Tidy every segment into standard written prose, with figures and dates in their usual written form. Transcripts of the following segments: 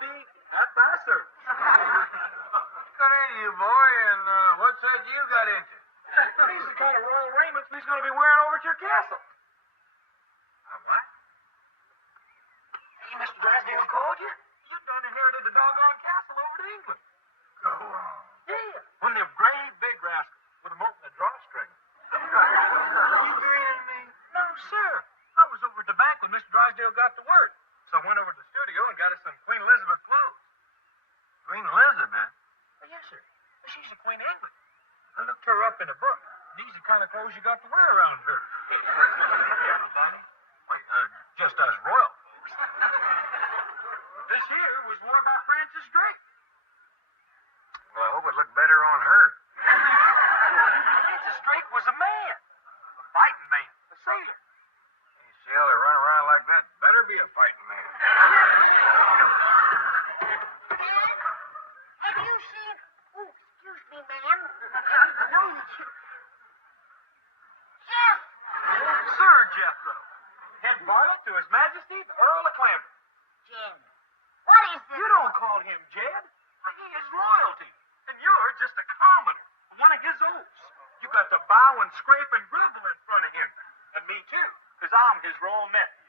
Dean. At thy service. Good in you, boy, and what's that you got into? These are the kind of royal raiments he's going to be wearing over at your castle. What? Hey, Mr. Drysdale called you? You done inherited the doggone castle over to England. Go on. Yeah. When them great big rascals would have opened the drawstring. Are you grinning me? No, sir. I was over at the bank when Mr. Drysdale got the word. So I went over to the studio and got us some Queen Elizabeth clothes. Queen Elizabeth? Oh, yes, sir. She's the Queen of England. I looked her up in a book. These are the kind of clothes you got to wear around her. Everybody? Just us royal folks. This here was worn by Francis Drake. Well, I hope it looked better on her. Francis Drake was a man. A fighting man. A sailor. You see how they run around like that? Better be a fighting man. Have you seen... Oh, excuse me, ma'am. No, you should... Jeff! Sir Jethro. Head varlet to His Majesty, the Earl of Clanton. Jim, what is this? You don't call him Jed. He is royalty. And you're just a commoner. One of his oaths. You got to bow and scrape and grovel in front of him. And me too, because I'm his royal nephew.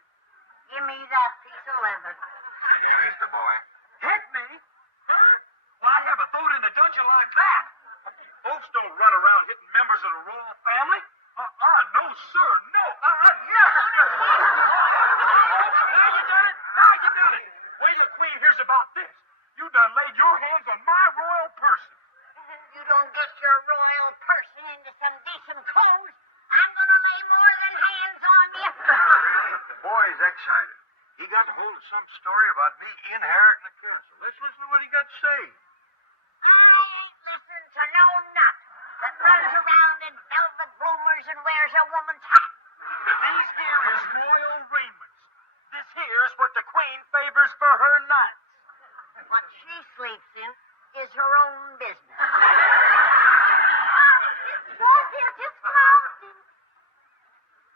Give me that piece of leather. You hit the boy. Hit me? Huh? Well, I'd have a throat in the dungeon like that. Folks don't run around hitting members of the royal family. No, sir, no. Never. Now you done it. Now you done it. Wait till the Queen hears about this. You done laid your hands on my royal person. You don't get your royal person into some decent clothes, I'm gonna lay more than hands on you. The boy's excited. He got hold of some story about me inheriting the castle. Let's listen to what he got to say. I ain't listening to no nut that runs around in velvet bloomers and wears a woman's hat. These here is royal raiments. This here is what the Queen favors for her nuts. What she sleeps in is her own business. Well, they're just flounting.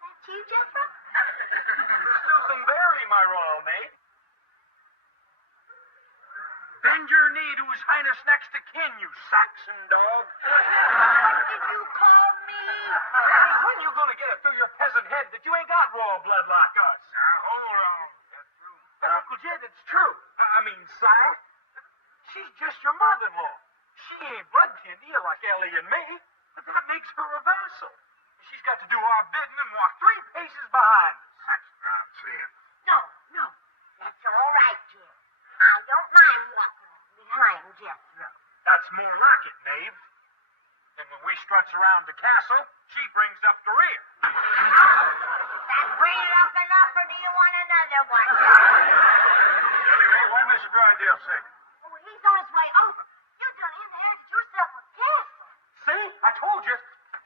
That's you, Jethro? Susan Barry, my royal maid. Bend your knee to His Highness next to kin, you Saxon dog. What did you call me? When you gonna get it through your peasant head that you ain't got royal blood like us? Now, hold on. That's true. But Uncle Jed, it's true. I mean, sire, she's just your mother-in-law. She ain't blood kin to you like Ellie and me, but that makes her a vassal. She's got to do our bidding and walk 3 paces behind us. That's what I'm saying. No. That's all right, Jim. I don't mind walking behind Jethro. That's more like it, knave. And when we struts around the castle, she brings up the rear. That bring it up enough, or do you want another one? Anyway, what did Mr. Drysdale say? Oh, he's on his way over. You done inherited yourself a castle. See? I told you.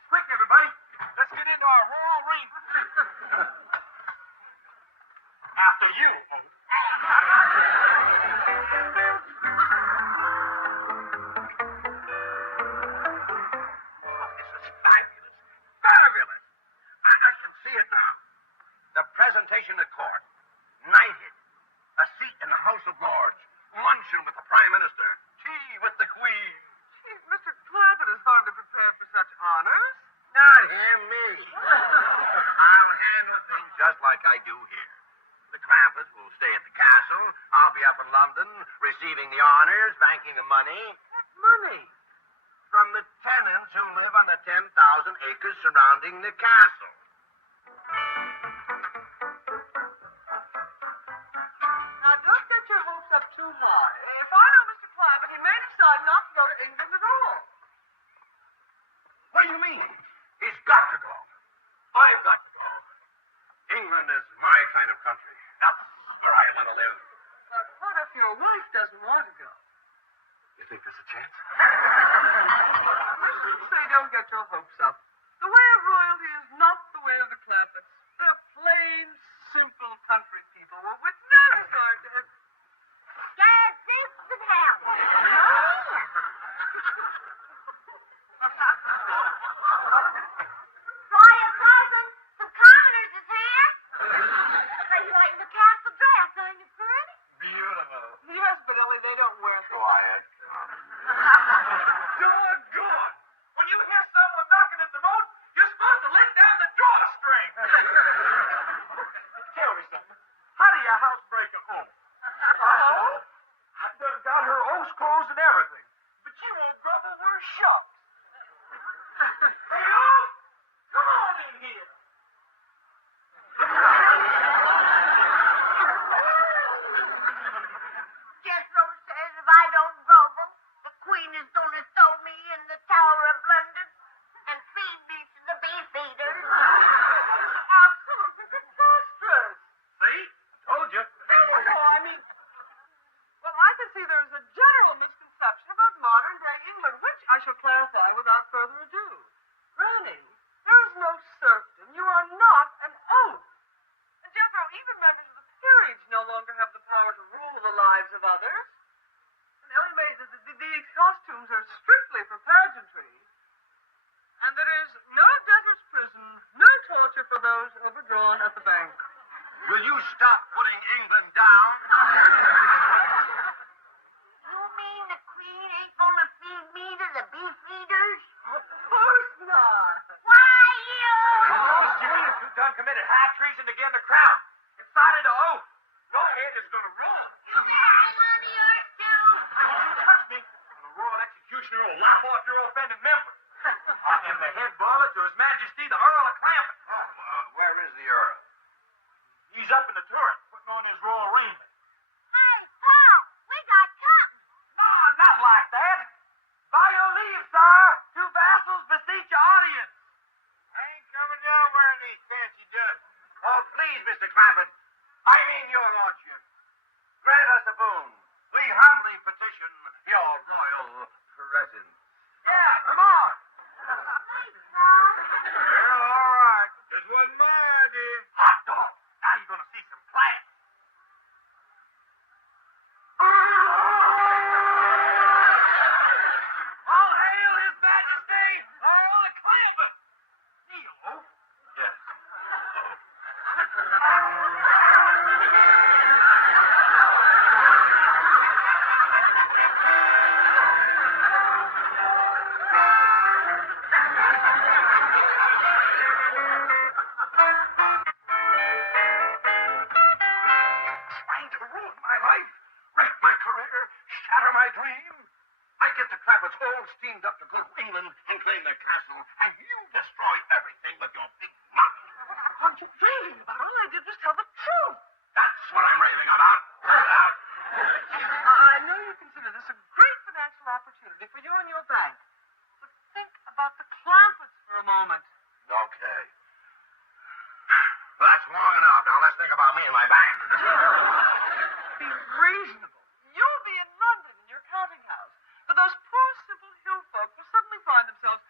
Quick, everybody. Let's get into our royal raiment. After you. Fabulous. I can see it now. The presentation at court. Knighted. A seat in the House of Lords. Luncheon with the Prime Minister. Tea with the Queen. Chief, Mr. Clappett is hardly prepared for such honors. Not him, me. I'll handle things just like I do here. The Clampetts will stay at the castle. I'll be up in London, receiving the honors, banking the money. Money. From the tenants who live on the 10,000 acres surrounding the castle. Now, don't get your hopes up too high. If I know Mr. Clappett, he may decide not to go to England at all. What do you mean? He's got to go. I've got to go. England is my kind of country. That's where I want to live. But what if your wife doesn't want to go? You think there's a chance? Say, don't get your hopes up. The way of royalty is not the way of the Clappetts. They're plain, simple country people with no desire to have... Dad, this is hell. Royal cousin, some commoners is here. Are you like the castle dress, aren't you, pretty? Beautiful. Yes, but a they don't wear things. Quiet. Doggone! When you hear someone knocking at the boat, you're supposed to let down the drawstring. Tell me something. How do you housebreak a home? Oh? I done got her oast clothes and everything. But you ain't brother worth shucks. Hey, you! Come on in here. Jethro says if I don't grovel, the Queen is going to throw me in the Tower of London and feed me to the beefeaters. Absolutely preposterous. See? Told you. Oh, I mean, well, I can see there's a general misconception about modern-day England, which I shall clarify without further ado. Granny, there is no serfdom. You are not an oath. And Jethro, even members of the peerage no longer have the power to rule the lives of others. And Ellie Mae, these costumes are strictly for pageantry. And there is no debtor's prison, no torture for those overdrawn at the bank. Will you stop putting England down? You mean the Queen ain't going to feed me to the beefeaters? Of course not. Why, you? Jimmy, you done committed high treason against the crown. Incited to oath. Your head is going to roll. You got one of yours, too? Touch me, and the royal executioner will lop off your offended member. And the head baller to His Majesty, the Earl of Clampett. Where is the Earl? He's up in the turret, putting on his royal raiment. Hey, Paul, we got company. No, not like that. By your leave, sir, two vassals beseech your audience. I ain't coming down wearing these fancy duds. Oh, please, Mr. Clampett. I mean your lordship. Grant us a boon. We humbly petition your royal presence. Yeah, come on. Well, all right. This wasn't my idea. Hot dog. Now you're going to see some class. All hail His Majesty, Earl of Clampett. Neil. Yes. Trying to ruin my life, wreck my career, shatter my dream. I get the Clampetts all steamed up to go to England and claim their castle, and you destroy everything with your big mouth. Aren't you raving about? All I did was tell the truth. That's what I'm raving about. I know you consider this a great financial opportunity for you and your bank. But think about the Clampetts for a moment. Okay. That's long enough. Now let's think about me and my bank. Be reasonable. You'll be in London in your counting house. But those poor, simple hill folk will suddenly find themselves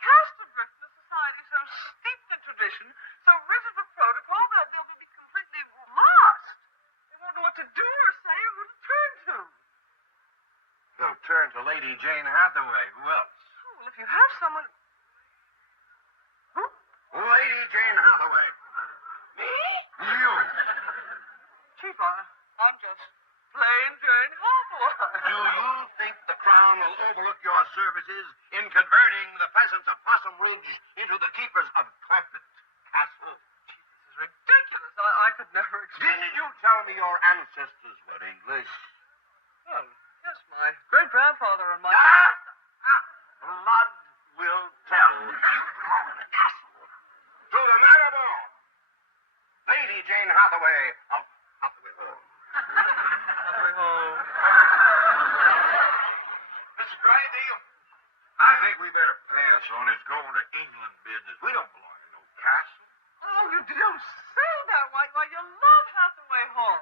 cast adrift in a society so steeped in tradition, so rigid with protocol, that they'll be completely lost. They won't know what to do or say or who to turn to. They'll turn to Lady Jane Hathaway. Who else? Oh, well, if you have someone... Who? Lady Jane Hathaway. Me? You. Chief, I'm just plain Jane Hathaway. Do you think the Crown will overlook your services in converting the peasants of Possum Ridge into the keepers of Clampett Castle? This is ridiculous. I could never expect... Didn't you tell me your ancestors were English? Well, yes, my great-grandfather and my... Blood will tell. To the Maribor, Lady Jane Hathaway of Hathaway Hall. Hathaway Hall. Mr. Grady, I think we better pass on this going to England business. We don't belong to no castle. Oh, you don't say that. Why, you love Hathaway Hall.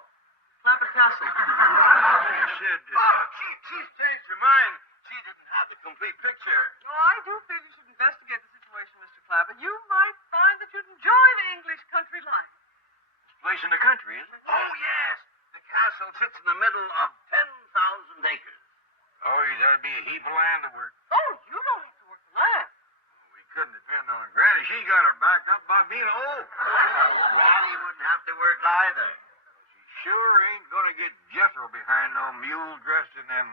Clampett Castle. She said, she's changed her mind. She didn't have the complete picture. Oh, I do think you should investigate the situation, Mr. Clampett. You might find that you'd enjoy the English country life. Place in the country, isn't it? Oh, yes. The castle sits in the middle of 10,000 acres. Oh, that'd be a heap of land to work. Oh, you don't have to work the land. We couldn't depend on Granny. She got her back up by being old. Granny wouldn't have to work either. She's sure ain't gonna get Jethro behind no mule dressed in them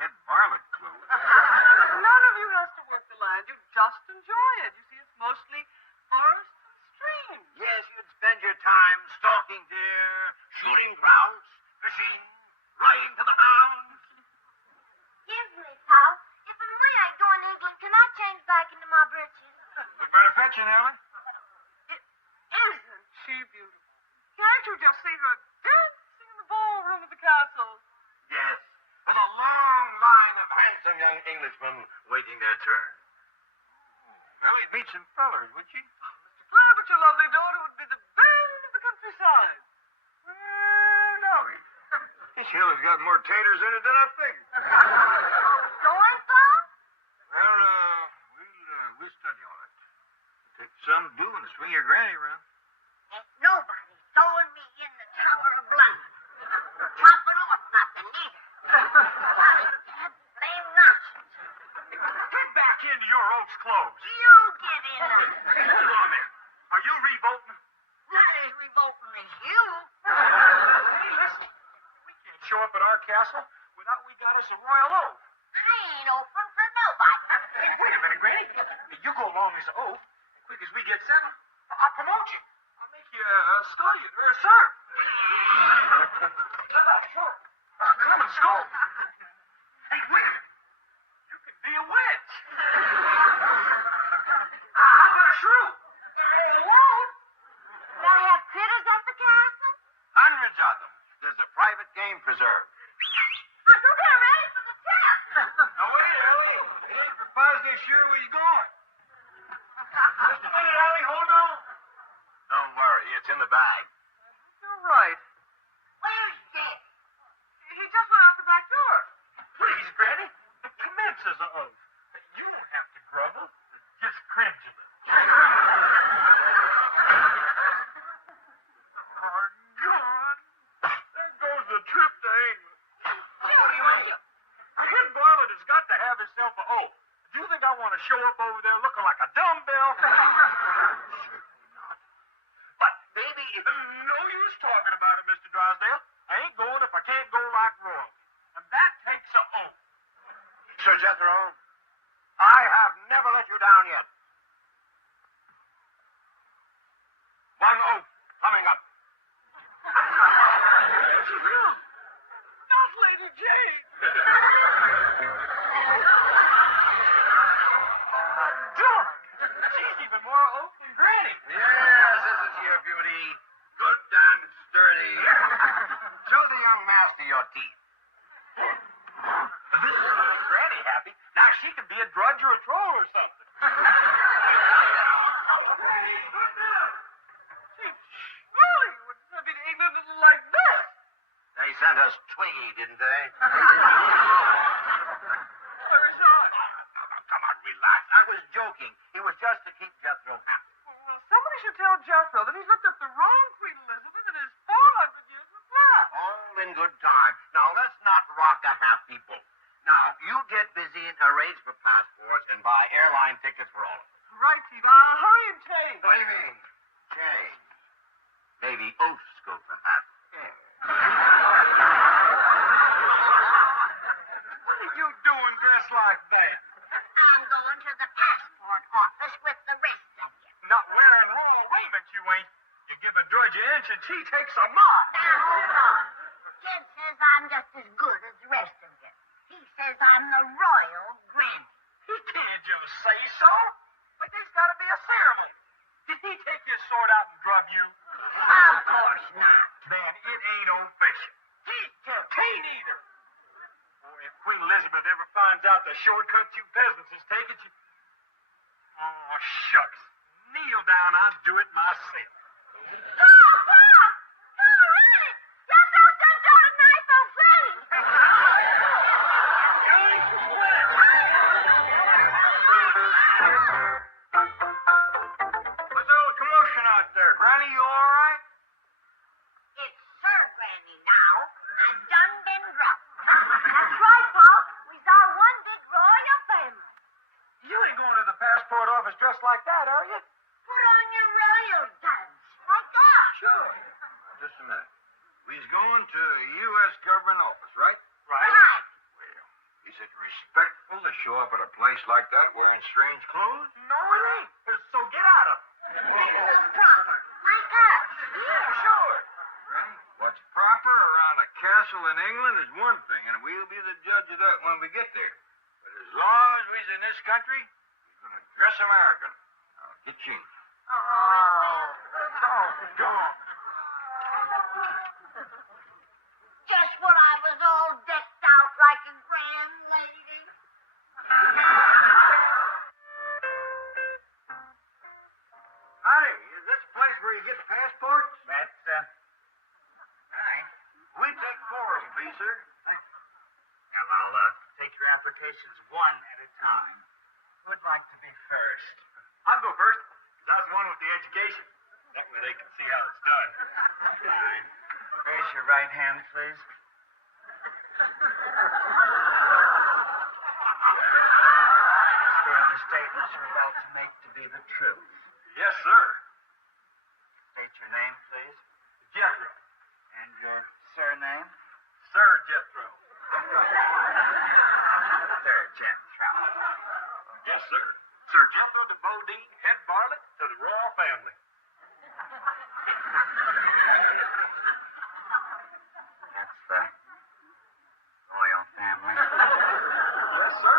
head varlet clothes. None of you has to work the land. You just enjoy it. You see, it's mostly forest streams. Yes, you'd spend your time stalking deer, shooting grouse, fishing, riding to the hounds. Excuse me, pal. If and when I go in England, can I change back into my breeches? We better fetch it, Ellie. Isn't she beautiful? Can't you just see her dancing in the ballroom of the castle? Yes, with a long line of handsome young Englishmen waiting their turn. Ellie'd meet some fellers, would she? Well, but your lovely daughter would be the belle of the countryside. Well, no. This hill has got more taters in it than I figured. Going, Paul? Well, we'll study all that. Take some doing to swing your granny around. Ain't nobody throwing me in the Tower of London. Chopping off nothing either. That blame nonsense. Get back into your old clothes. You get in there. Hold on there. Are you revolting? Not as revolting as you. Hey, listen. We can't show up at our castle without we got us a royal oath. I ain't open for nobody. Hey, wait a minute, Granny. You go along as an oath. As quick as we get settled, I'll promote you. I'll make you a scullion or a serf. Sure. Come and scold. Hey, wait a minute. You can be a witch. How about a shrew? Won't. Will I have critters at the castle? Hundreds of them. There's a private game preserve. I'll go get ready for the test. Now, wait, Ellie. It ain't for positive sure where he's going. Just a minute, Ellie. Hold on. Don't worry. It's in the bag. You're right. Where's Dick? He just went out the back door. Please, Granny. Commence as an oath. You don't have to grovel. Just cringe a little. Oh, God. There goes the trip to England. What do you mean? A head varlet has got to have herself an oath. Do you think I want to show up over there looking like a dumbbell? But, baby, no use talking about it, Mr. Drysdale. I ain't going if I can't go like royalty. And that takes an oath. Sir Jethro, I have never let you down yet. One oath coming up. Not Lady Jane. Dog! She's even more oath than Granny. Yes, isn't she a beauty? Good and sturdy. Show the young master your teeth. Granny happy. Now she can be a drudge or a troll or something. Surely you wouldn't send me to England like this. They sent us Twiggy, didn't they? Where is I? Come on, relax. I was joking. It was just to keep Jethro happy. Well, somebody should tell Jethro that he's looked up the wrong Queen Elizabeth and is 400 years of past. All in good time. Now, let's not rock a happy boat. Now, you get busy and arrange for passports and buy airline tickets for all of us. Right, Steve. Hurry and change. What do you mean? Change. Maybe oaths go for half. What are you doing dressed like that? I'm going to the passport office with the rest of you. Not wearing royal raiment, you ain't. You give a drudge an inch and she takes a mile. Now, hold on. Kid says I'm just as good as the rest of you. He says I'm the royal granny. He can't just say so. But there's got to be a ceremony. Did he take his sword out and drub you? Of course not. Then it ain't official. He can't either. Boy, if Queen Elizabeth ever finds out the shortcut you peasants is taking, she... Oh, shucks. Kneel down, I'll do it myself. Paul! Paul! Paul, run! Jethro sent out a knife already. What's all the commotion out there? Granny, you all right? It's Sir Granny now. I've done been dropped. That's right, Paul. We's our one big royal family. You ain't going to the passport office dressed like that, are you? Put on your royal duds. Like that. Sure. Just a minute. We's going to a U.S. government office, right? Right. Well, is it respectful to show up at a place like that wearing strange clothes? No, it ain't. So get out of it. Proper. Like us. Yeah, sure. Right? What's proper around a castle in England is one thing, and we'll be the judge of that when we get there. But as long as we's in this country, we're going to dress American. Now, get changed. Don't. Just when I was all decked out like a grand lady. Honey, is this the place where you get passports? That's, right. We take 4 of them, please, sir. Well, I'll, take your applications one at a time. Who'd like to be first? I'll go first, because I was the one with the education. That way they can see how it's done. Fine. Raise your right hand, please. Swear the statements you're about to make to be the truth. Yes, sir. State your name, please. Jethro. And your surname? Sir Jethro. Sir Jethro. Yes, sir. Sir Jethro de Bodine, head varlet to the royal family. That's the royal family. Yes, sir.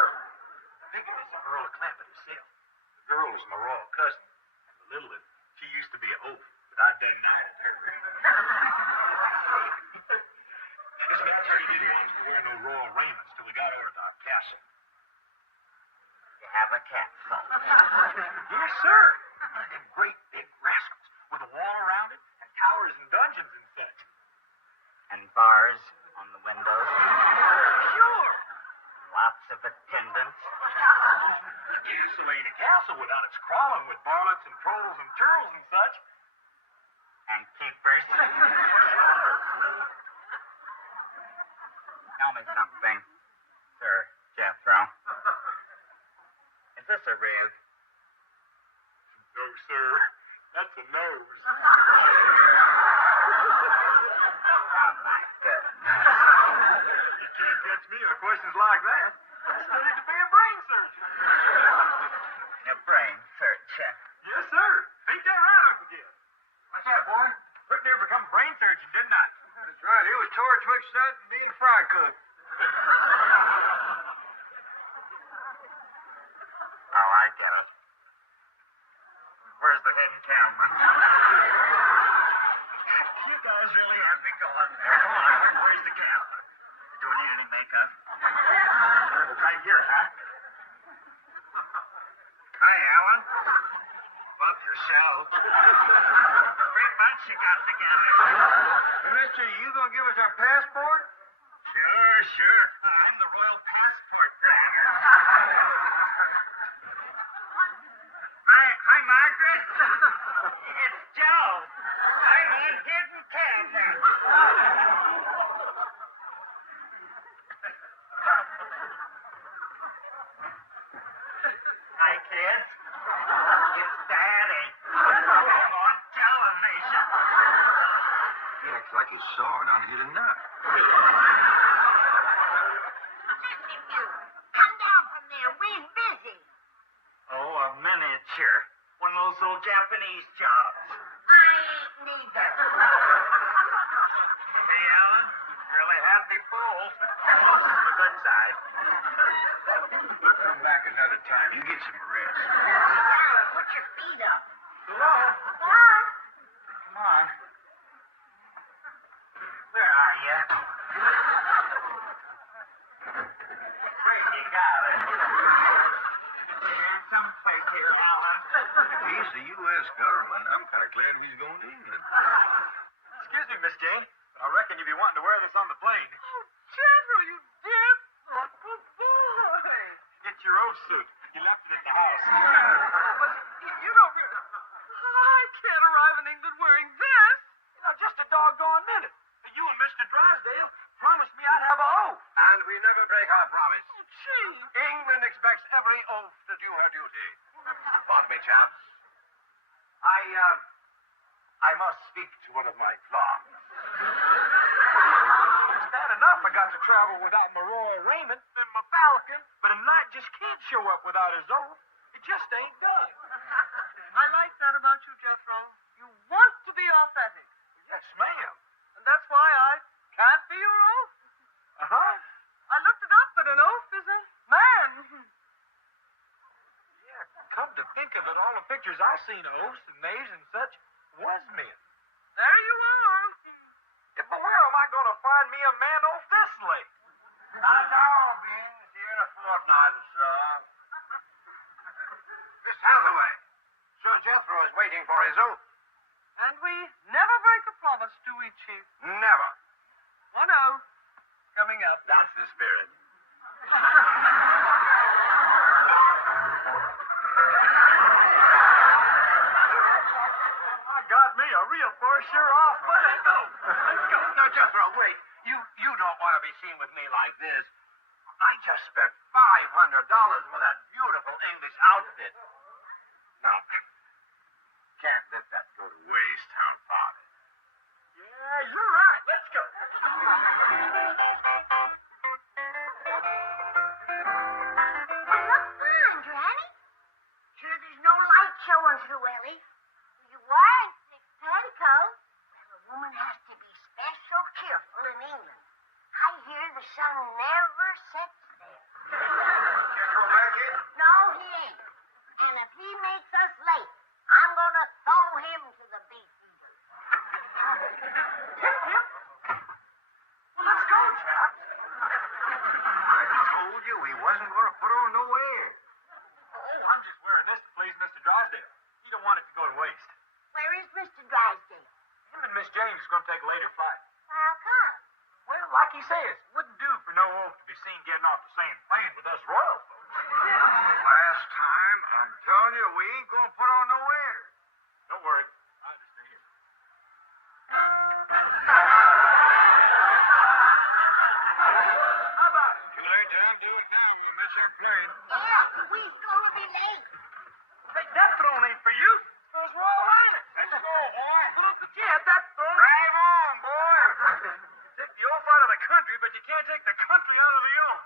The big one is the Earl of Clampett himself. The girl is my royal cousin. And the little one, she used to be an oaf, but I done knighted her. This actually didn't want us to wear no royal raiments till we got over to our castle. You have a castle. Yes, sir. Them great big rascals with a wall around it and towers and dungeons and such. And bars on the windows. Sure. Lots of attendants. A castle ain't a castle without its crawling with varlets and trolls and churls and such. And keepers. Tell me something, Sir Jethro. Is this a rib? No, sir. That's a nose. Oh, my goodness. You can't catch me with questions like that. I studied to be a brain surgeon. A brain surgeon. Yes, sir. Ain't that right, Uncle Jim? What's that, boy? Rick never become a brain surgeon, didn't I? That's right. He was tore twixt that and Dean Fry cook. Oh, I get it. Where's the hidden camera? You guys really have me going there. Come on, where's the camera? Do we need any makeup? Right here, huh? Hi, Alan. Love your show. Great bunch you got together. Hey, mister, you gonna give us our passport? Sure. I'm the royal passport dragon. Hi, Margaret. It's Joe. I'm in hidden cabinet. Hi, kids. It's Daddy. I'm on television. He acts like he saw it on hidden nut. Listen, you. Come down from there. We're busy. Oh, a miniature. One of those old Japanese jobs. I ain't neither. Hey, Alan, really had me fooled. The good side. We'll come back another time. You get some rest. Put your feet up. Hello? What? Come on. Where are you? Where you got it? Someplace here, Alan. If he's the U.S. government, I'm kind of glad he's going to England. Excuse me, Miss Jane, but I reckon you'd be wanting to wear this on the plane. Oh, Jethro, you dear thoughtful boy. Get your oath suit. You left it at the house. But you don't really... I can't arrive in England wearing this. You know, just a doggone minute. You and Mr. Drysdale promised me I'd have a oath. And we never break our promise. Oh, gee. England expects every oath to do her duty. Pardon me, chaps. I must speak to one of my clerks. got to travel without my royal raiment and my falcon, but a knight just can't show up without his oath. It just ain't done. I like that about you, Jethro. You want to be authentic. Yes, ma'am. And that's why I can't be your oath. Uh-huh. I looked it up, but an oath is a man. Yeah, come to think of it, all the pictures I seen of oaths and knaves and such was men. There you are. Yeah, but where am I going to find me a man oath this late? Not now, Beans. Here in a fortnight or so. Miss Hathaway, Sir Jethro is waiting for his oath. And we never break a promise, do we, Chief? Never. 1-0. Coming up. That's the spirit. I got me a real sure off. Let's go. Let's go. Now, Jethro, wait. You don't want to be seen with me like this. I just spent $500 for that beautiful English outfit. Now, can't let that go to waste, huh, Father? Yeah, you're right. Let's go. You look fine, Granny. Sure there's no light showing through, Ellie. You're wearing 6 petticoats. Well, a woman has to be special careful in England. I hear the sun never sets there. Jethro back in? No, he ain't. And if he makes us late, I'm gonna throw him to the beef eater. Well, let's go, Jack. I told you he wasn't going to put on no air. Oh, I'm just wearing this to please Mr. Drysdale. He don't want it to go to waste. Where is Mr. Drysdale? Him and Miss James is going to take a later flight. How come? Well, like he says, it wouldn't do for no oath to be seen getting off the same plane with us royal folks. Last time, I'm telling you, we ain't going to put on no air. Don't worry. I understand. How about it? Too late to undo it now. We'll miss our plane. Yeah, we're gonna be late. Hey, that throne ain't for you. It's for His Royal Highness. Let's go, boy. Well, look at you. That throne. Drive on, boy. Take the oath out of the country, but you can't take the country out of the oath.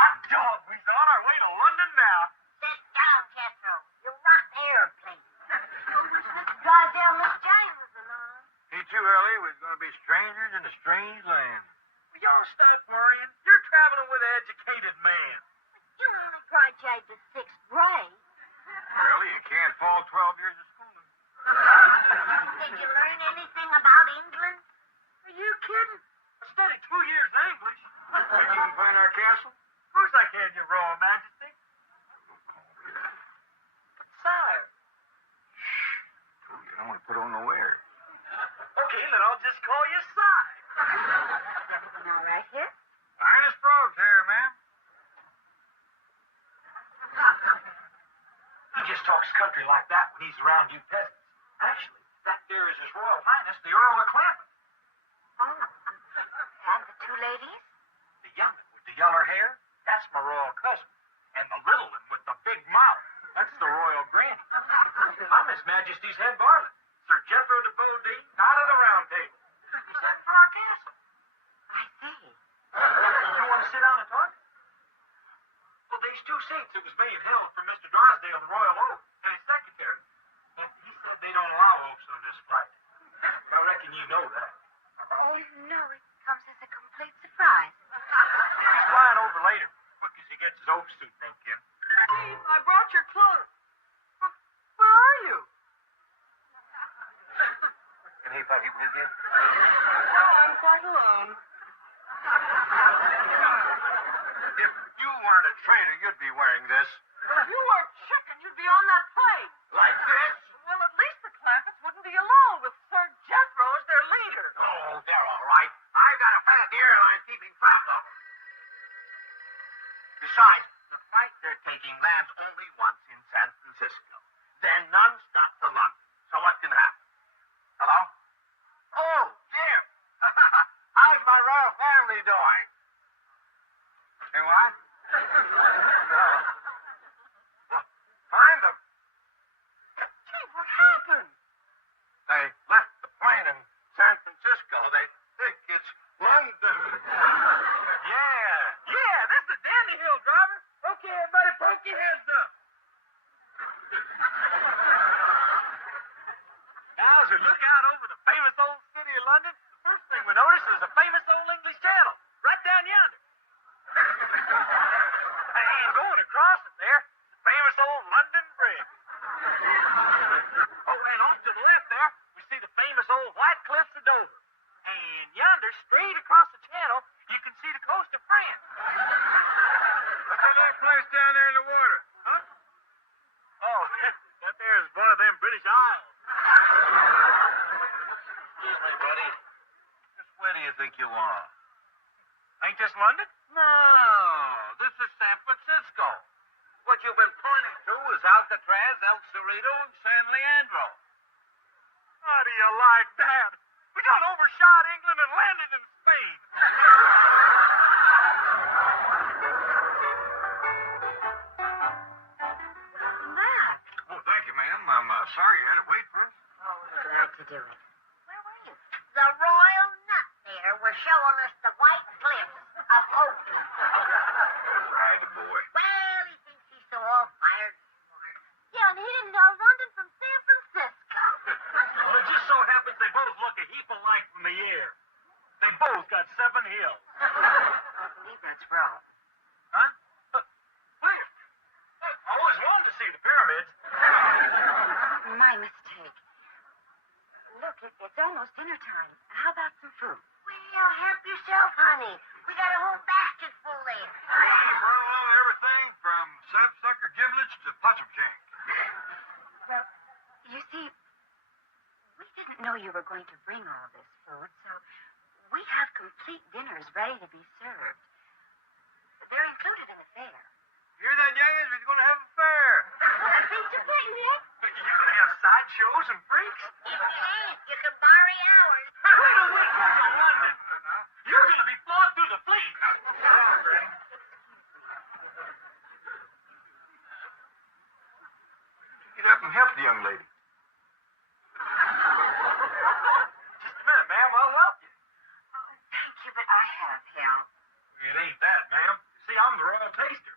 Hot dog, we're on our way to London now. Sit down, Jethro. You're not the airplane. Mr. Drysdale, Miss James was along. See too early, we're going to be strangers in a strange land. Will y'all stop worrying? You're traveling with an educated man. You only graduated the 6th grade. Really, you can't fall 12 years of schooling. Did you learn anything about England? Are you kidding? I studied 2 years in English. Think you can find our castle? Of course I can, Your Royal Majesty. But, sire. Told you, I don't want to put on no air. Okay, then I'll just call you sire. Now, right here. Finest frogs here, ma'am. He just talks country like that when he's around you peasants. Actually, that there is His Royal Highness, the Earl of Clapham. Oh. And the 2 ladies? The young'un with the yeller hair, that's my royal cousin. And the little one with the big mouth, that's the royal granny. I'm His Majesty's head varlet, Sir Jethro de Bodine, Knight of the Round Table. He's heading for our castle. I see. You want to sit down and talk? Well, there's 2 seats that was being held for Mr. Drysdale, the royal oath, and his secretary. And he said they don't allow oaths on this flight. I reckon you know that. Oh, no, it comes as a complete surprise. He's flying over later, quick as he gets his oath suit broke in. Chief, I brought your clothes. Where are you? Can he pack it with you? No, I'm quite alone. If you weren't a traitor, you'd be wearing this. If you were chicken, you'd be on that plane. Like this? Well, at least the Clampetts wouldn't be alone with Sir Jethro as their leader. Oh, they're all right. I've got a fancy airline keeping track of them. Besides, the flight they're taking lands only once in Francisco, then non-stop to London. So what can happen? Hello? Oh, Jim. How's my royal family doing? Hey, what? Find them. Gee, what happened? They left the plane in San Francisco. They think it's London. Yeah, that's the Dandy Hill driver. Okay, everybody, poke your heads up. Now, as we look out over the famous old city of London, the first thing we notice is a famous old English channel right down yonder. And going across it there, the famous old London Bridge. Oh, and off to the left there, we see the famous old White Cliffs of Dover. And yonder, straight across the channel, you can see the coast of France. What's that place down there in the water? Huh? Oh, that there is one of them British Isles. Excuse me, buddy. Just where do you think you are? Ain't this London? No, this is San Francisco. What you've been pointing to is Alcatraz, El Cerrito, and San Leandro. How do you like that? We done overshot England and landed in Spain. Matt. Oh, thank you, ma'am. I'm sorry you had to wait for us. Glad to do it. Where were you? The royal nut there was showing us the White Cliffs of Dover. Right, boy. Well, he thinks he's so all-fired smart. Yeah, and he didn't know London from San Francisco. Well, it just so happens they both look a heap alike from the air. They both got 7 hills. I believe that's wrong. Huh? Where? I always wanted to see the pyramids. My mistake. Look, it's almost dinner time. How about some fruit? Well, help yourself, honey. We got a whole basket full there. We brought along everything from sapsucker giblets to potterjank. Well, you see, we didn't know you were going to bring all this food, so we have complete dinners ready to be served. They're included in the fare. Hear that, youngins? We're going to have a fair. A pizza picnic? You're going to have sideshows and freaks? If you ain't, you can borrow ours. Wait a week to London. You're going to be flawed through the fleet. Get up and help the young lady. Just a minute, ma'am. I'll help you. Thank you, but I have help. It ain't that, ma'am. See, I'm the royal taster.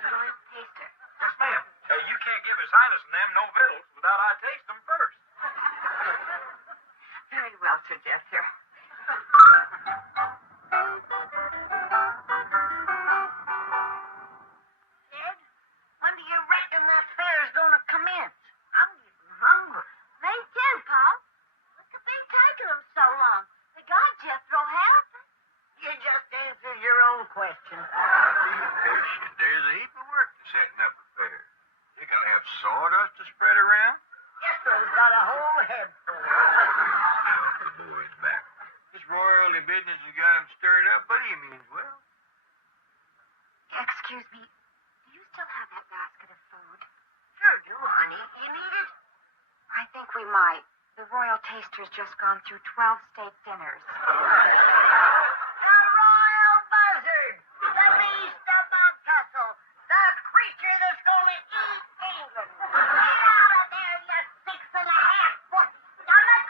Royal taster. Yes, ma'am. You can't give His Highness and them no victuals without I taste them first. Very well, Sir Jester. Ned, when do you reckon that fair's gonna commence? I'm getting hungry. Me too, Paul. Look at been taking them so long. They got Jethro helping. You just answered your own question. Patient. There's a heap of work to setting up a fair. You're going to have sawdust to spread around? Jethro's got a whole head full. The boy's back. This royalty business has got him stirred up, but he means well. Excuse me, do you still have that basket of food? Sure do, honey. You need it? I think we might. The royal taster's just gone through 12 state dinners. The royal buzzard! The beast of Montcastle! The creature that's gonna eat England! Get out of there, you 6.5-foot stomach!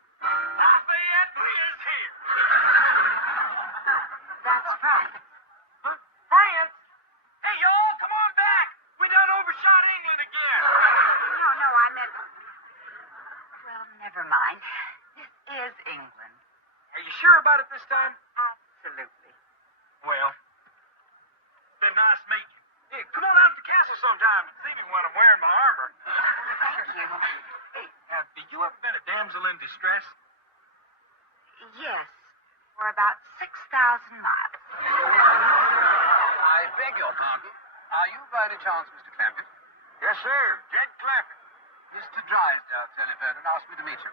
Lafayette is here. That's right. Huh? France? Hey, y'all, come on back. We done overshot England again. No, I meant... Well, never mind. This is England. Are you sure about it this time? Absolutely. Well, been nice meeting you. Hey, come on out to the castle sometime and see me when I'm wearing my armor. Thank you. Have you ever been a damsel in distress? Yes, for about 6,000 miles. I beg your pardon. Are you by any chance Mr. Clampett? Yes, sir. Jed Clampett. Mr. Drysdale telephoned and asked me to meet you.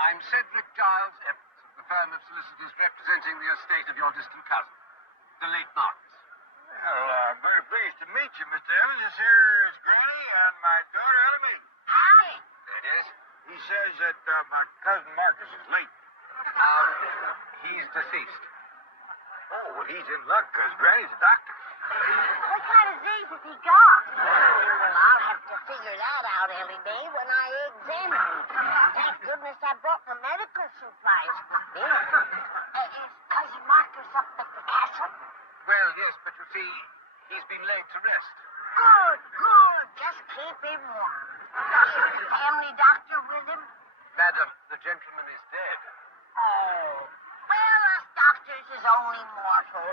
I'm Cedric Giles Evans of the firm of solicitors representing the estate of your distant cousin, the late Marcus. Well, very pleased to meet you, Mr. Evans. This here is Granny and my daughter, Elamine. Howdy. It is? He says that my cousin Marcus is late. He's deceased. Oh, well, he's in luck because Granny's a doctor. What kind of disease has he got? Well, I'll have to figure that out, Ellie Mae, when I examine him. Thank goodness I brought my medical supplies with me. Is Cousin Marcus up at the castle? Well, yes, but you see, he's been laid to rest. Good, good. Just keep him warm. Is the family doctor with him? Madam, the gentleman is dead. Oh. Well, us doctors is only mortal.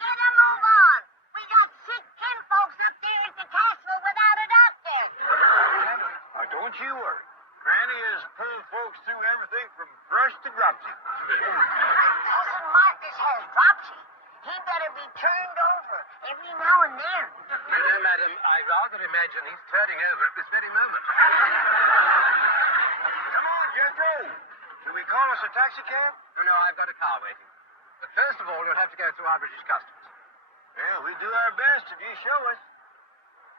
Get a move on. We got sick kinfolks up there at the castle without a doctor. Don't you worry. Granny has pulled folks through everything from brush to dropsy. Cousin Marcus has dropsy. He better be turned over every now and then. No, madam, I rather imagine he's turning over at this very moment. Jethro, can we call us a taxi cab? No, I've got a car waiting. But first of all, you'll have to go through our British customs. Well, we do our best if you show us.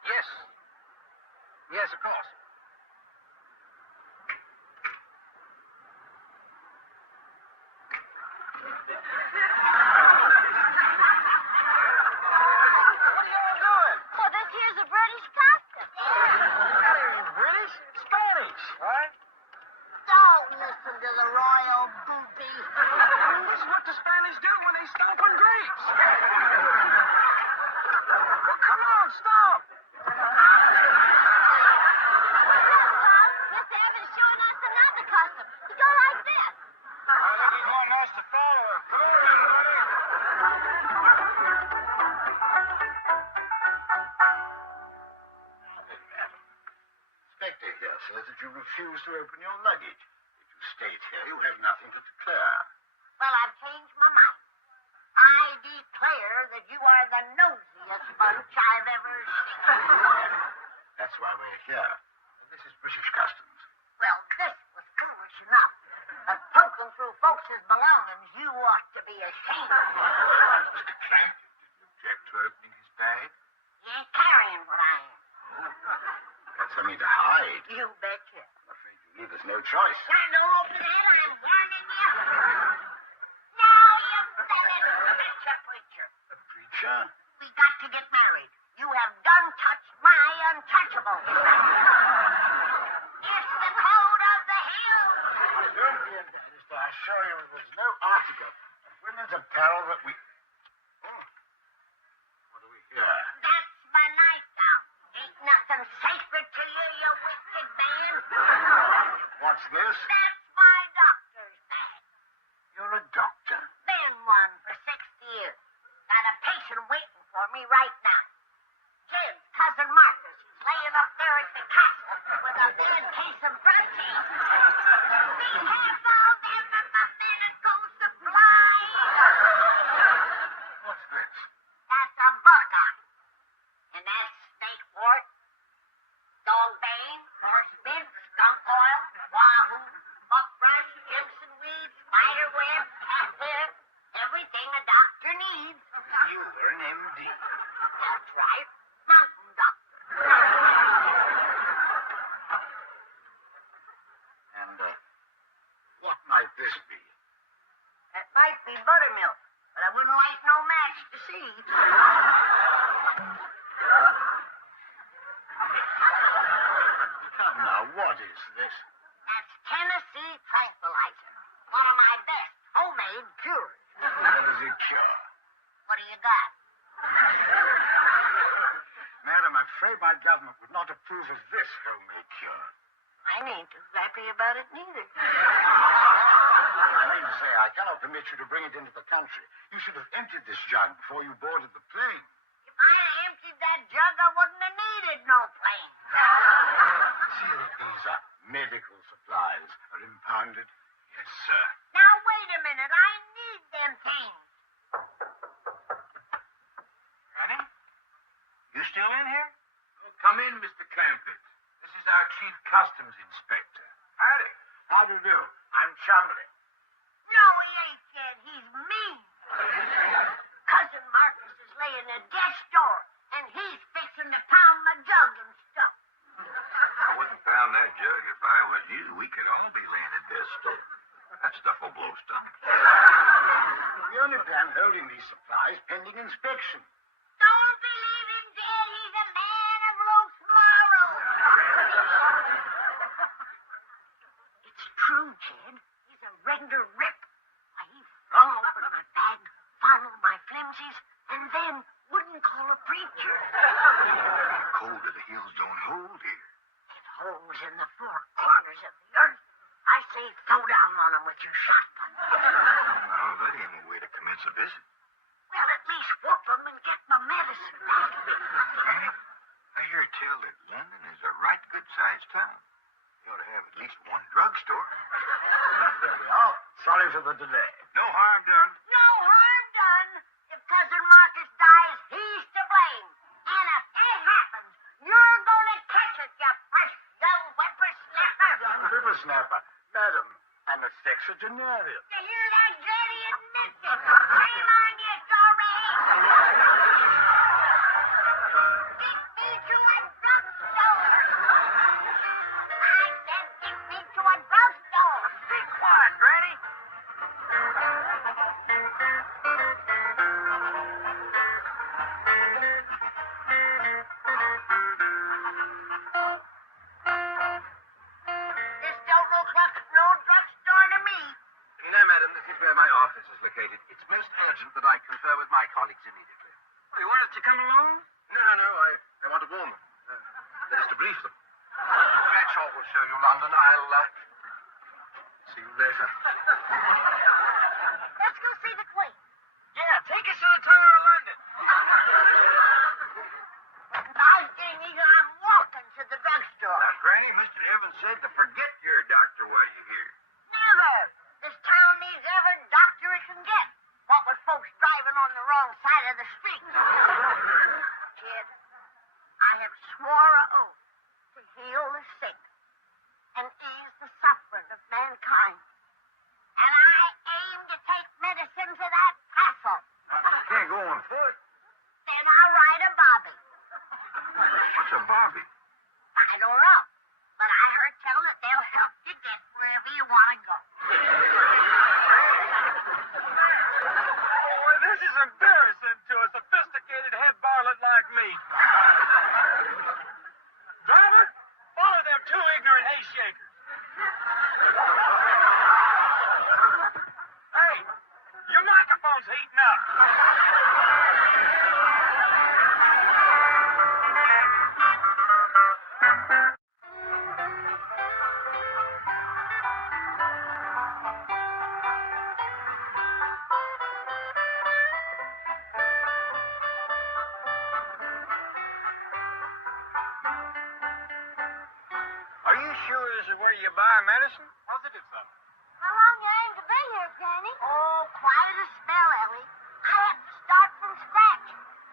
Yes. Yes, of course. Oh, this here's a British custom. British? Spanish. Right? Don't listen to the royal booby. This is what the Spanish do when they stomp on grapes. Well, come on, stop. Look, Tom, Mr. Evans showing us another custom. You go like this. I think he's wanting us to follow him. Come on, everybody. Inspector here says that you refuse to open your luggage. If you stayed here, you have nothing to declare. Well, I've changed my mind. I declare that you are the nosiest bunch I've ever seen. That's why we're here. This is British customs. Well, this was foolish enough. But poking through folks' belongings, you ought to be ashamed. Mr. Clank, did you object to opening his bag? You ain't carrying what I am. Got something to hide. You betcha. I'm afraid you leave us no choice. Now, don't open that. I'm warning you. Now, you preacher, preacher. A preacher? We got to get married. You have done touched my untouchable. It's the code of the hill. Don't be embarrassed. I assure you there's no article of women's apparel that we... Oh. What do we hear? That's my nightgown. Ain't nothing sacred to you, you wicked man. What's this? That's my doctor's bag. You're a doctor? Been one for 60 years. Got a patient waiting for me right now. Jed's cousin Marcus is laying up there at the castle with a bad case of bronchitis. We have all them in my medical supply. What's this? That's a button. And that's snake wart, dog bane, horse bit, skunk oil, wahoo, buckbrush, Gibson weed, spider web, cat hair, everything a doctor needs. You're an MD. That's right, mountain doctor. And, what might this be? That might be buttermilk, but I wouldn't light no match to see. Come now, what is this? That's Tennessee tranquilizer. One of my best homemade cures. What does it cure? What do you got? Madam, I'm afraid my government would not approve of this homemade cure. I ain't too happy about it neither. I mean to say, I cannot permit you to bring it into the country. You should have emptied this jug before you boarded the plane. If I had emptied that jug, I wouldn't have needed no plane. See that these medical supplies are impounded? Yes, sir. Now, wait a minute. I need them things. Granny? You still in here? Oh, come in, Mr. Clampett. This is our Chief Customs Inspector. Howdy. How do you do? I'm Chumley. No, he ain't dead. He's me. Cousin Marcus is laying at death's door, and he's fixing to pound my jug and stuff. I wouldn't pound that jug if I was you. We could all be laying at this store. That stuff will blow stomachs. We only plan holding these supplies pending inspection. Don't believe him, Jed. He's a man of low tomorrow. It's true, Jed. He's a regular rip. Why, he flung open my bag, followed my flimsies, and then wouldn't call a preacher. The cold of the hills don't hold here. That hole's in the four corners of the earth. I say throw down on him with your shotgun. Well, that ain't no way to commence a visit. Well, at least whoop him and get my medicine back. Granny, I hear tell that London is a right good-sized town. You ought to have at least one drugstore. There we are. Sorry for the delay. No harm done. No harm done. If Cousin Marcus dies, he's to blame. And if it happens, you're gonna catch it, you fresh young whippersnapper. Young whippersnapper. Madam, I'm a sexagenarian. You hear that, Jetty? Admit it. Shame on you, sorry. Get me to a drugstore. I said get me to a drugstore. Be quiet, Granny. This don't look like no drugstore to me. No, madam, this is where my office is located. It's most urgent that I confer with my colleagues immediately. Oh, you want us to come along? No, I want to warn them. That is to brief them. Bradshaw will show you London. I'll, see you later. Let's go see the Queen. Yeah, take us to the Tower of London. By dingy, I'm walking to the drugstore. Now, Granny, Mr. Evans said to forget your doctor while you're here. Never. This town needs every doctor it can get. What with folks driving on the wrong side of the street. Kid, I have swore a oath to heal the sick and ease the suffering of mankind. And I aim to take medicine to that castle. Can't go on foot. Then I'll ride a bobby. What's a bobby? I don't know. But I heard tell that they'll help you get wherever you want to go. Oh, this is embarrassing to a sophisticated head varlet like me. Driver, follow them two ignorant hay shakers. Hey, your microphone's heating up. Are you sure this is where you buy medicine? Positive, sir. How long you aim to be here, Granny? Oh, quite a spell, Ellie. I have to start from scratch.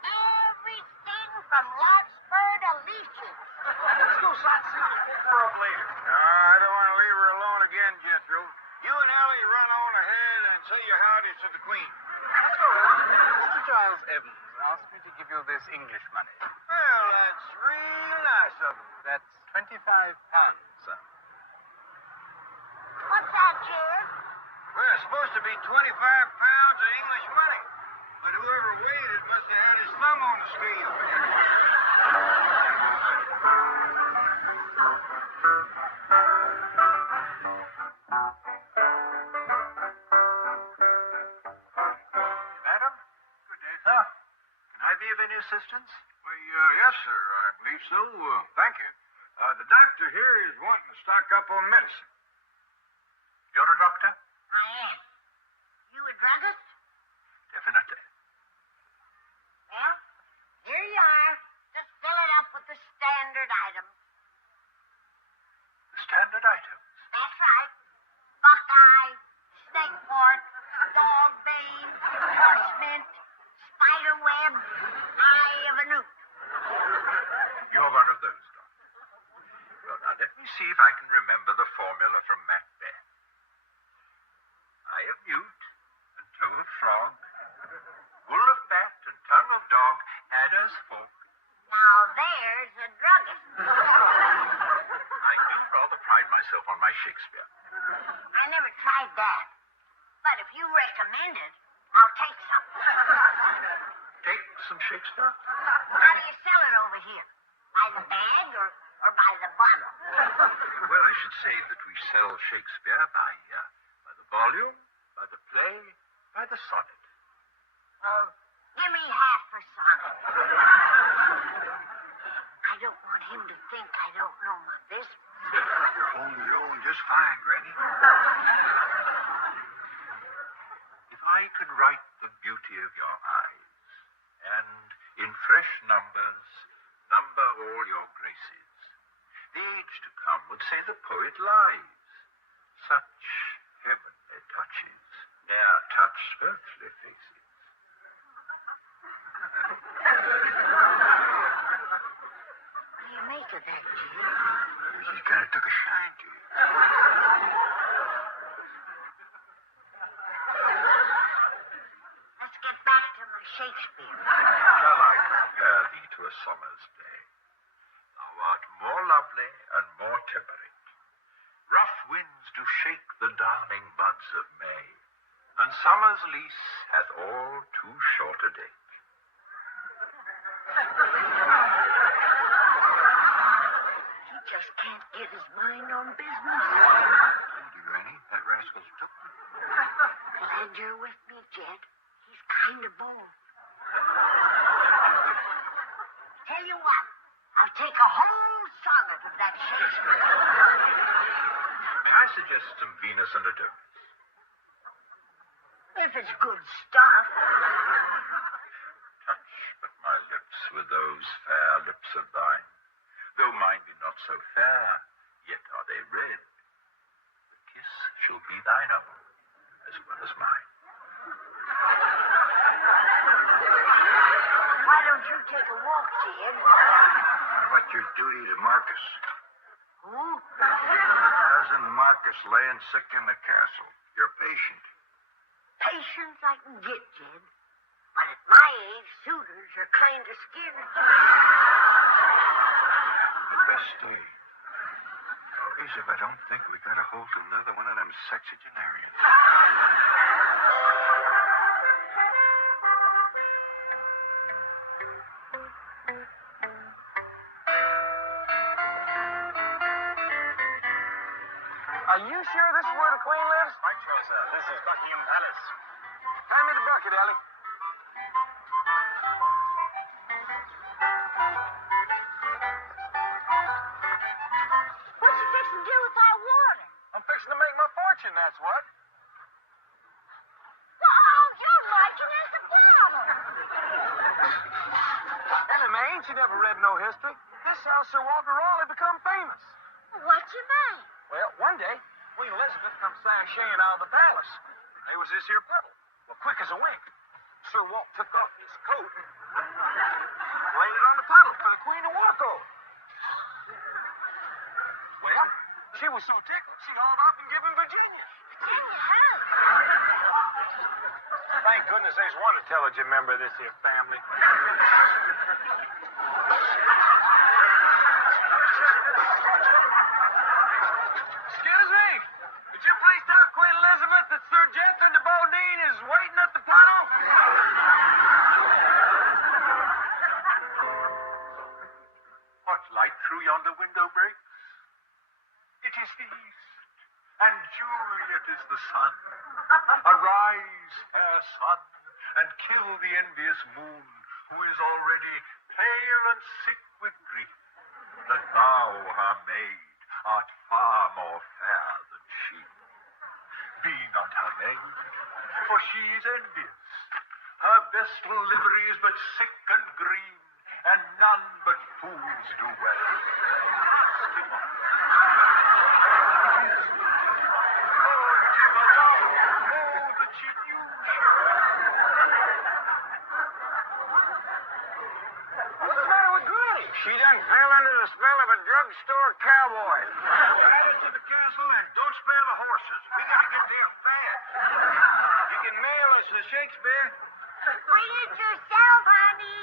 Everything from larkspur to leeches. Let's go sightseeing. We'll grow up later. No, I don't want to leave her alone again, Jethro. You and Ellie run on ahead and say your howdies to the Queen. Mr. Giles Evans asked me to give you this English money. Well, that's real nice of him. That's £25, sir. What's that, Jared? Well, it's supposed to be 25 pounds of English money. But whoever weighed it must have had his thumb on the scale. Madam? Good day, sir. Can I be of any assistance? Why, yes, sir. I believe so. Thank you. The doctor here is wanting to stock up on medicine. You're a doctor? I am. if I can remember the formula from Macbeth. Eye of newt and toe of frog, wool of bat and tongue of dog, adder's fork. Now there's a druggist. I do rather pride myself on my Shakespeare. I never tried that. But if you recommend it, I'll take some. Take some Shakespeare? How do you sell it over here? By the bag or by the bottle? Well, I should say that we sell Shakespeare by the volume, by the play, by the sonnet. Well, give me half for sonnet. I don't want him to think I don't know my business. You're holding just fine, Granny. If I could write the beauty of your eyes, and in fresh numbers number all your graces, the age to come would say the poet lies. Such heavenly touches ne'er touch earthly faces. What do you make of that, Jim? He's kind of took a shine to you. Let's get back to my Shakespeare. Shall I compare thee to a summer's day? Thou art more lovely and more temperate. Rough winds do shake the darling buds of May, and summer's lease hath all too short a date. He just can't get his mind on business. Told you, Granny, that rascal's took. Glad you're with me, Jed. He's kind of bold. Tell you what, I'll take a whole sonnet of that Shakespeare. May I suggest some Venus and Adonis? If it's good stuff. Touch but my lips with those fair lips of thine. Though mine be not so fair, yet are they red. The kiss shall be thine own, as well as mine. Why don't you take a walk, Jed? What's your duty to Marcus? Who? Cousin Marcus laying sick in the castle. Your patient. Patience I can get, Jed. But at my age, suitors are kind of scared. The best day. Always if I don't think we got a hold of another one of them sexagenarians. Are you sure this is where the Queen lives? Quite sure, sir. This is Buckingham Palace. Hand me the bucket, Ellie. What's he fixing to do with that water? I'm fixing to make my fortune, that's what. Oh, you're liking as a bottle. Ellie, man, ain't you never read no history? This how Sir Walter Raleigh become famous. What you mean? Well, one day, Queen Elizabeth come sashaying out of the palace. There was this here puddle. Well, quick as a wink, Sir Walt took off his coat and laid it on the puddle for the Queen to walk over. Well, she was so tickled, she hauled off and gave him Virginia. Thank goodness there's one intelligent member of this here family. Excuse me. Could you please tell Queen Elizabeth that Sir Geoffrey de Bodine is waiting at the puddle? What light through yonder window breaks? It is the east, and Juliet is the sun. Arise, fair sun, and kill the envious moon, who is already pale and sick with grief, that thou, her maid, art far more fair than she. Be not her maid, for she is envious. Her vestal livery is but sick and green, and none but fools do wear it. That she knew she What's the matter with Granny? She done fell under the smell of a drugstore cowboy. Add it to the castle and don't spare the horses. We gotta get there fast. You can mail us the Shakespeare. Bring it yourself, honey.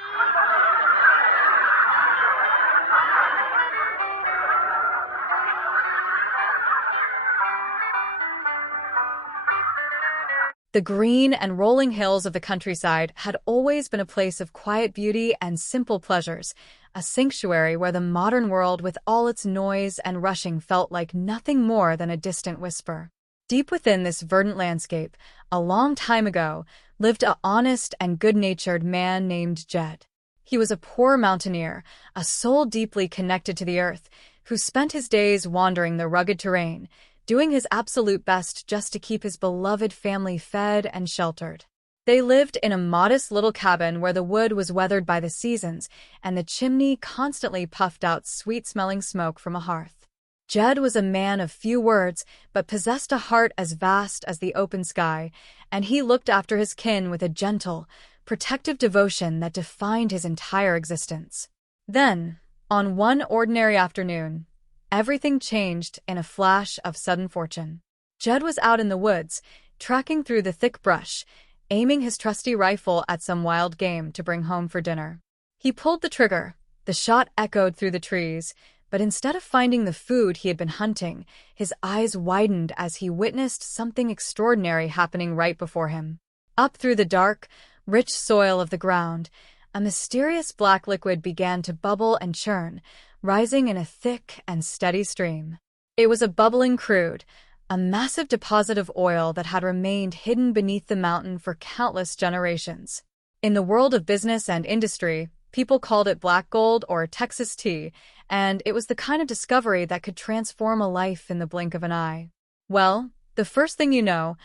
The green and rolling hills of the countryside had always been a place of quiet beauty and simple pleasures, a sanctuary where the modern world with all its noise and rushing felt like nothing more than a distant whisper. Deep within this verdant landscape, a long time ago, lived an honest and good-natured man named Jed. He was a poor mountaineer, a soul deeply connected to the earth, who spent his days wandering the rugged terrain, doing his absolute best just to keep his beloved family fed and sheltered. They lived in a modest little cabin where the wood was weathered by the seasons and the chimney constantly puffed out sweet-smelling smoke from a hearth. Jed was a man of few words, but possessed a heart as vast as the open sky, and he looked after his kin with a gentle, protective devotion that defined his entire existence. Then, on one ordinary afternoon, everything changed in a flash of sudden fortune. Jed was out in the woods, tracking through the thick brush, aiming his trusty rifle at some wild game to bring home for dinner. He pulled the trigger, the shot echoed through the trees, but instead of finding the food he had been hunting, his eyes widened as he witnessed something extraordinary happening right before him. Up through the dark, rich soil of the ground, a mysterious black liquid began to bubble and churn, rising in a thick and steady stream. It was a bubbling crude, a massive deposit of oil that had remained hidden beneath the mountain for countless generations. In the world of business and industry, people called it black gold or Texas tea, and it was the kind of discovery that could transform a life in the blink of an eye. Well, the first thing you know,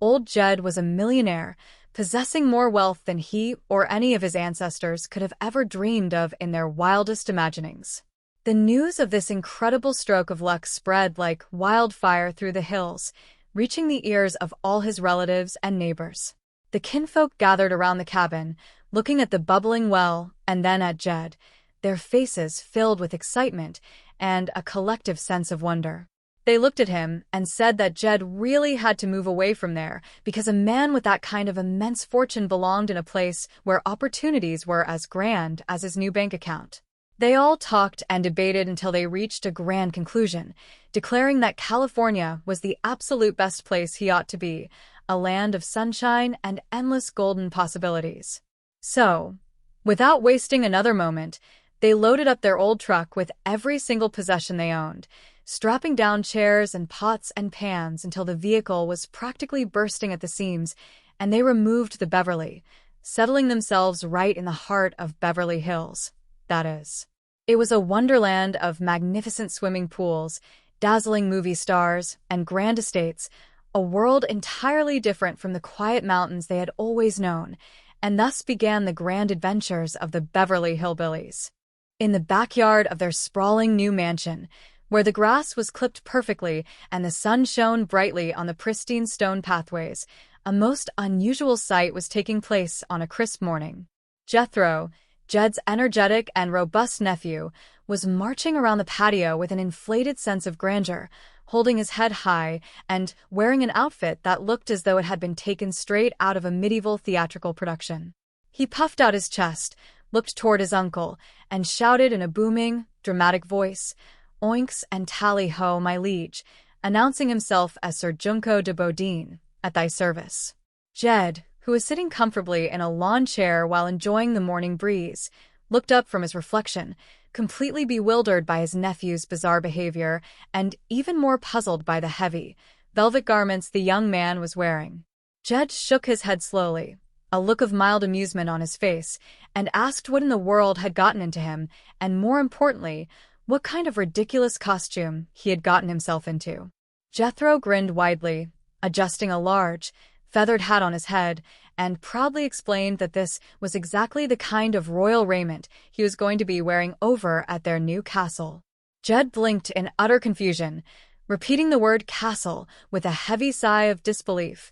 old Jed was a millionaire, possessing more wealth than he or any of his ancestors could have ever dreamed of in their wildest imaginings. The news of this incredible stroke of luck spread like wildfire through the hills, reaching the ears of all his relatives and neighbors. The kinfolk gathered around the cabin, looking at the bubbling well and then at Jed, their faces filled with excitement and a collective sense of wonder. They looked at him and said that Jed really had to move away from there because a man with that kind of immense fortune belonged in a place where opportunities were as grand as his new bank account. They all talked and debated until they reached a grand conclusion, declaring that California was the absolute best place he ought to be, a land of sunshine and endless golden possibilities. So, without wasting another moment, they loaded up their old truck with every single possession they owned, strapping down chairs and pots and pans until the vehicle was practically bursting at the seams, and they removed the Beverly, settling themselves right in the heart of Beverly Hills. That is. It was a wonderland of magnificent swimming pools, dazzling movie stars, and grand estates, a world entirely different from the quiet mountains they had always known, and thus began the grand adventures of the Beverly Hillbillies. In the backyard of their sprawling new mansion, where the grass was clipped perfectly and the sun shone brightly on the pristine stone pathways, a most unusual sight was taking place on a crisp morning. Jethro, Jed's energetic and robust nephew, was marching around the patio with an inflated sense of grandeur, holding his head high and wearing an outfit that looked as though it had been taken straight out of a medieval theatrical production. He puffed out his chest, looked toward his uncle, and shouted in a booming, dramatic voice, "Oinks and tally-ho, my liege," announcing himself as Sir Junko de Bodine, at thy service. Jed, who was sitting comfortably in a lawn chair while enjoying the morning breeze, looked up from his reflection, completely bewildered by his nephew's bizarre behavior and even more puzzled by the heavy, velvet garments the young man was wearing. Jed shook his head slowly, a look of mild amusement on his face, and asked what in the world had gotten into him, and more importantly, what kind of ridiculous costume he had gotten himself into. Jethro grinned widely, adjusting a large, feathered hat on his head, and proudly explained that this was exactly the kind of royal raiment he was going to be wearing over at their new castle. Jed blinked in utter confusion, repeating the word castle with a heavy sigh of disbelief,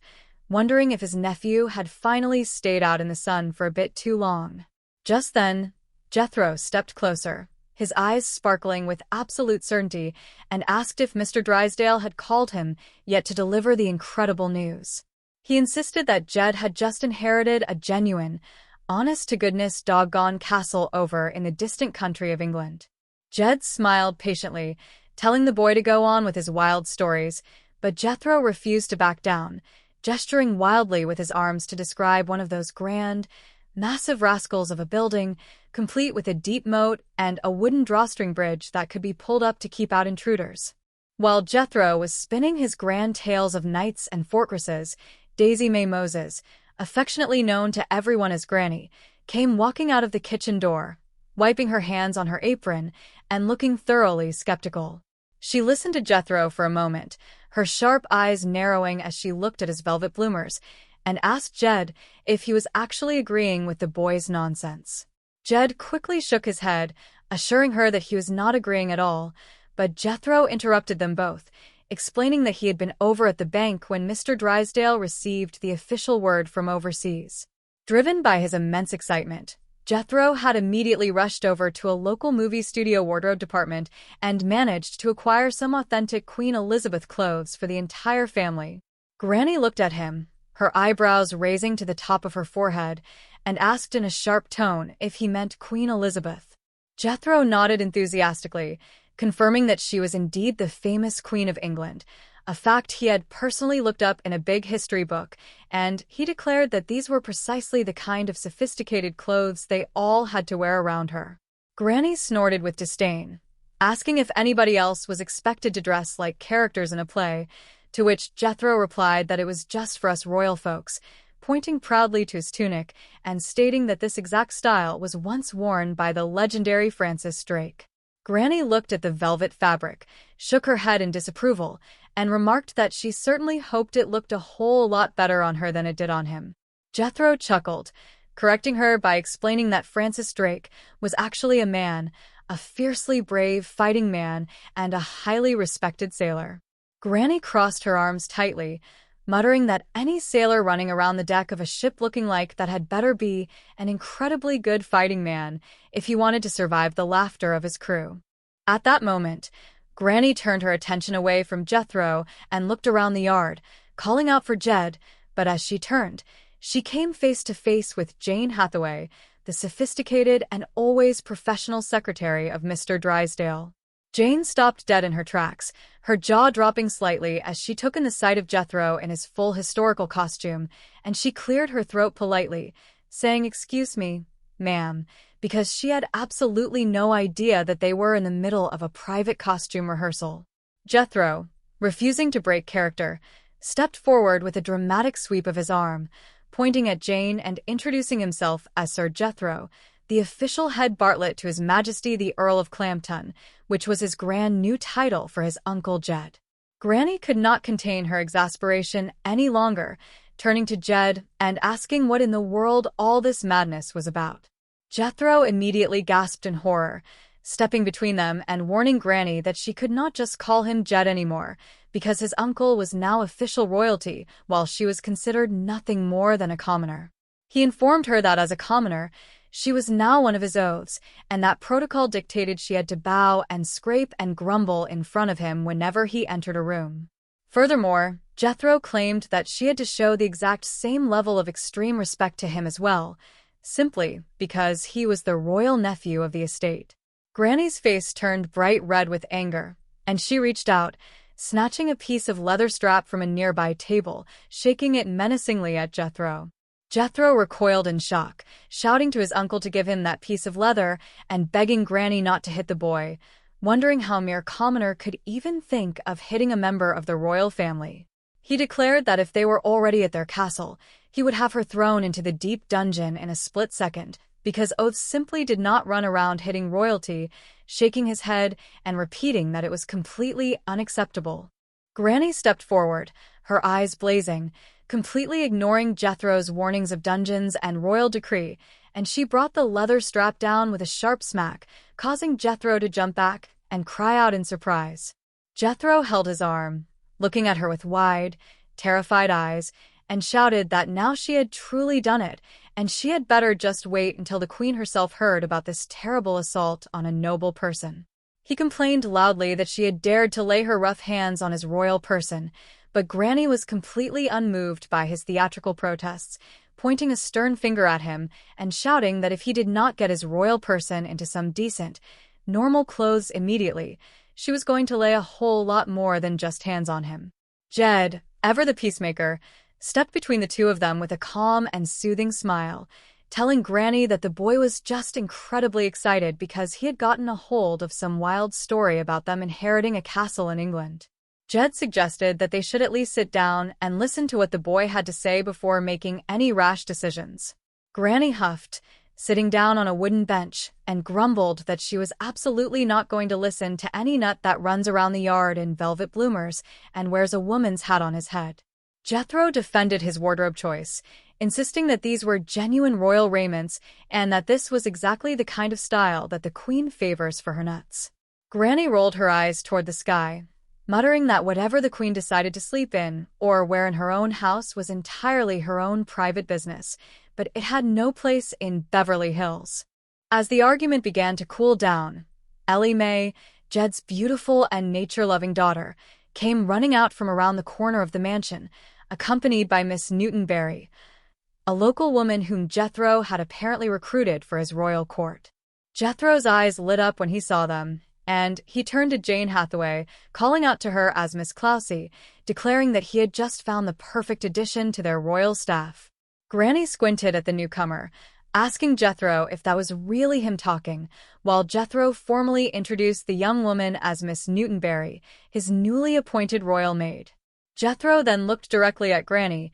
wondering if his nephew had finally stayed out in the sun for a bit too long. Just then, Jethro stepped closer, his eyes sparkling with absolute certainty, and asked if Mr. Drysdale had called him yet to deliver the incredible news. He insisted that Jed had just inherited a genuine, honest-to-goodness doggone castle over in the distant country of England. Jed smiled patiently, telling the boy to go on with his wild stories, but Jethro refused to back down, gesturing wildly with his arms to describe one of those grand, massive rascals of a building, complete with a deep moat and a wooden drawstring bridge that could be pulled up to keep out intruders. While Jethro was spinning his grand tales of knights and fortresses, Daisy May Moses, affectionately known to everyone as Granny, came walking out of the kitchen door, wiping her hands on her apron and looking thoroughly skeptical. She listened to Jethro for a moment, her sharp eyes narrowing as she looked at his velvet bloomers, and asked Jed if he was actually agreeing with the boy's nonsense. Jed quickly shook his head, assuring her that he was not agreeing at all, but Jethro interrupted them both, explaining that he had been over at the bank when Mr. Drysdale received the official word from overseas. Driven by his immense excitement, Jethro had immediately rushed over to a local movie studio wardrobe department and managed to acquire some authentic Queen Elizabeth clothes for the entire family. Granny looked at him, her eyebrows raising to the top of her forehead, and asked in a sharp tone if he meant Queen Elizabeth. Jethro nodded enthusiastically, confirming that she was indeed the famous Queen of England, a fact he had personally looked up in a big history book, and he declared that these were precisely the kind of sophisticated clothes they all had to wear around her. Granny snorted with disdain, asking if anybody else was expected to dress like characters in a play, to which Jethro replied that it was just for us royal folks, pointing proudly to his tunic and stating that this exact style was once worn by the legendary Francis Drake. Granny looked at the velvet fabric, shook her head in disapproval, and remarked that she certainly hoped it looked a whole lot better on her than it did on him. Jethro chuckled, correcting her by explaining that Francis Drake was actually a man, a fiercely brave fighting man, and a highly respected sailor. Granny crossed her arms tightly, muttering that any sailor running around the deck of a ship looking like that had better be an incredibly good fighting man if he wanted to survive the laughter of his crew. At that moment, Granny turned her attention away from Jethro and looked around the yard, calling out for Jed, but as she turned, she came face to face with Jane Hathaway, the sophisticated and always professional secretary of Mr. Drysdale. Jane stopped dead in her tracks, her jaw dropping slightly as she took in the sight of Jethro in his full historical costume, and she cleared her throat politely, saying, "Excuse me, ma'am," because she had absolutely no idea that they were in the middle of a private costume rehearsal. Jethro, refusing to break character, stepped forward with a dramatic sweep of his arm, pointing at Jane and introducing himself as Sir Jethro, the official head Bartlett to His Majesty the Earl of Clampton, which was his grand new title for his Uncle Jed. Granny could not contain her exasperation any longer, turning to Jed and asking what in the world all this madness was about. Jethro immediately gasped in horror, stepping between them and warning Granny that she could not just call him Jed anymore, because his uncle was now official royalty, while she was considered nothing more than a commoner. He informed her that as a commoner, she was now one of his oaths, and that protocol dictated she had to bow and scrape and grumble in front of him whenever he entered a room. Furthermore, Jethro claimed that she had to show the exact same level of extreme respect to him as well, simply because he was the royal nephew of the estate. Granny's face turned bright red with anger, and she reached out, snatching a piece of leather strap from a nearby table, shaking it menacingly at Jethro. Jethro recoiled in shock, shouting to his uncle to give him that piece of leather and begging Granny not to hit the boy, wondering how a mere commoner could even think of hitting a member of the royal family. He declared that if they were already at their castle, he would have her thrown into the deep dungeon in a split second, because oaths simply did not run around hitting royalty, shaking his head and repeating that it was completely unacceptable. Granny stepped forward, her eyes blazing, completely ignoring Jethro's warnings of dungeons and royal decree, and she brought the leather strap down with a sharp smack, causing Jethro to jump back and cry out in surprise. Jethro held his arm, looking at her with wide, terrified eyes, and shouted that now she had truly done it, and she had better just wait until the queen herself heard about this terrible assault on a noble person. He complained loudly that she had dared to lay her rough hands on his royal person, but Granny was completely unmoved by his theatrical protests, pointing a stern finger at him and shouting that if he did not get his royal person into some decent, normal clothes immediately, she was going to lay a whole lot more than just hands on him. Jed, ever the peacemaker, stepped between the two of them with a calm and soothing smile, telling Granny that the boy was just incredibly excited because he had gotten a hold of some wild story about them inheriting a castle in England. Jed suggested that they should at least sit down and listen to what the boy had to say before making any rash decisions. Granny huffed, sitting down on a wooden bench, and grumbled that she was absolutely not going to listen to any nut that runs around the yard in velvet bloomers and wears a woman's hat on his head. Jethro defended his wardrobe choice, insisting that these were genuine royal raiments and that this was exactly the kind of style that the queen favors for her nuts. Granny rolled her eyes toward the sky, muttering that whatever the queen decided to sleep in or wear in her own house was entirely her own private business, but it had no place in Beverly Hills. As the argument began to cool down, Ellie Mae, Jed's beautiful and nature-loving daughter, came running out from around the corner of the mansion, accompanied by Miss Newtonberry, a local woman whom Jethro had apparently recruited for his royal court. Jethro's eyes lit up when he saw them, and he turned to Jane Hathaway, calling out to her as Miss Clousey, declaring that he had just found the perfect addition to their royal staff. Granny squinted at the newcomer, asking Jethro if that was really him talking, while Jethro formally introduced the young woman as Miss Newtonberry, his newly appointed royal maid. Jethro then looked directly at Granny,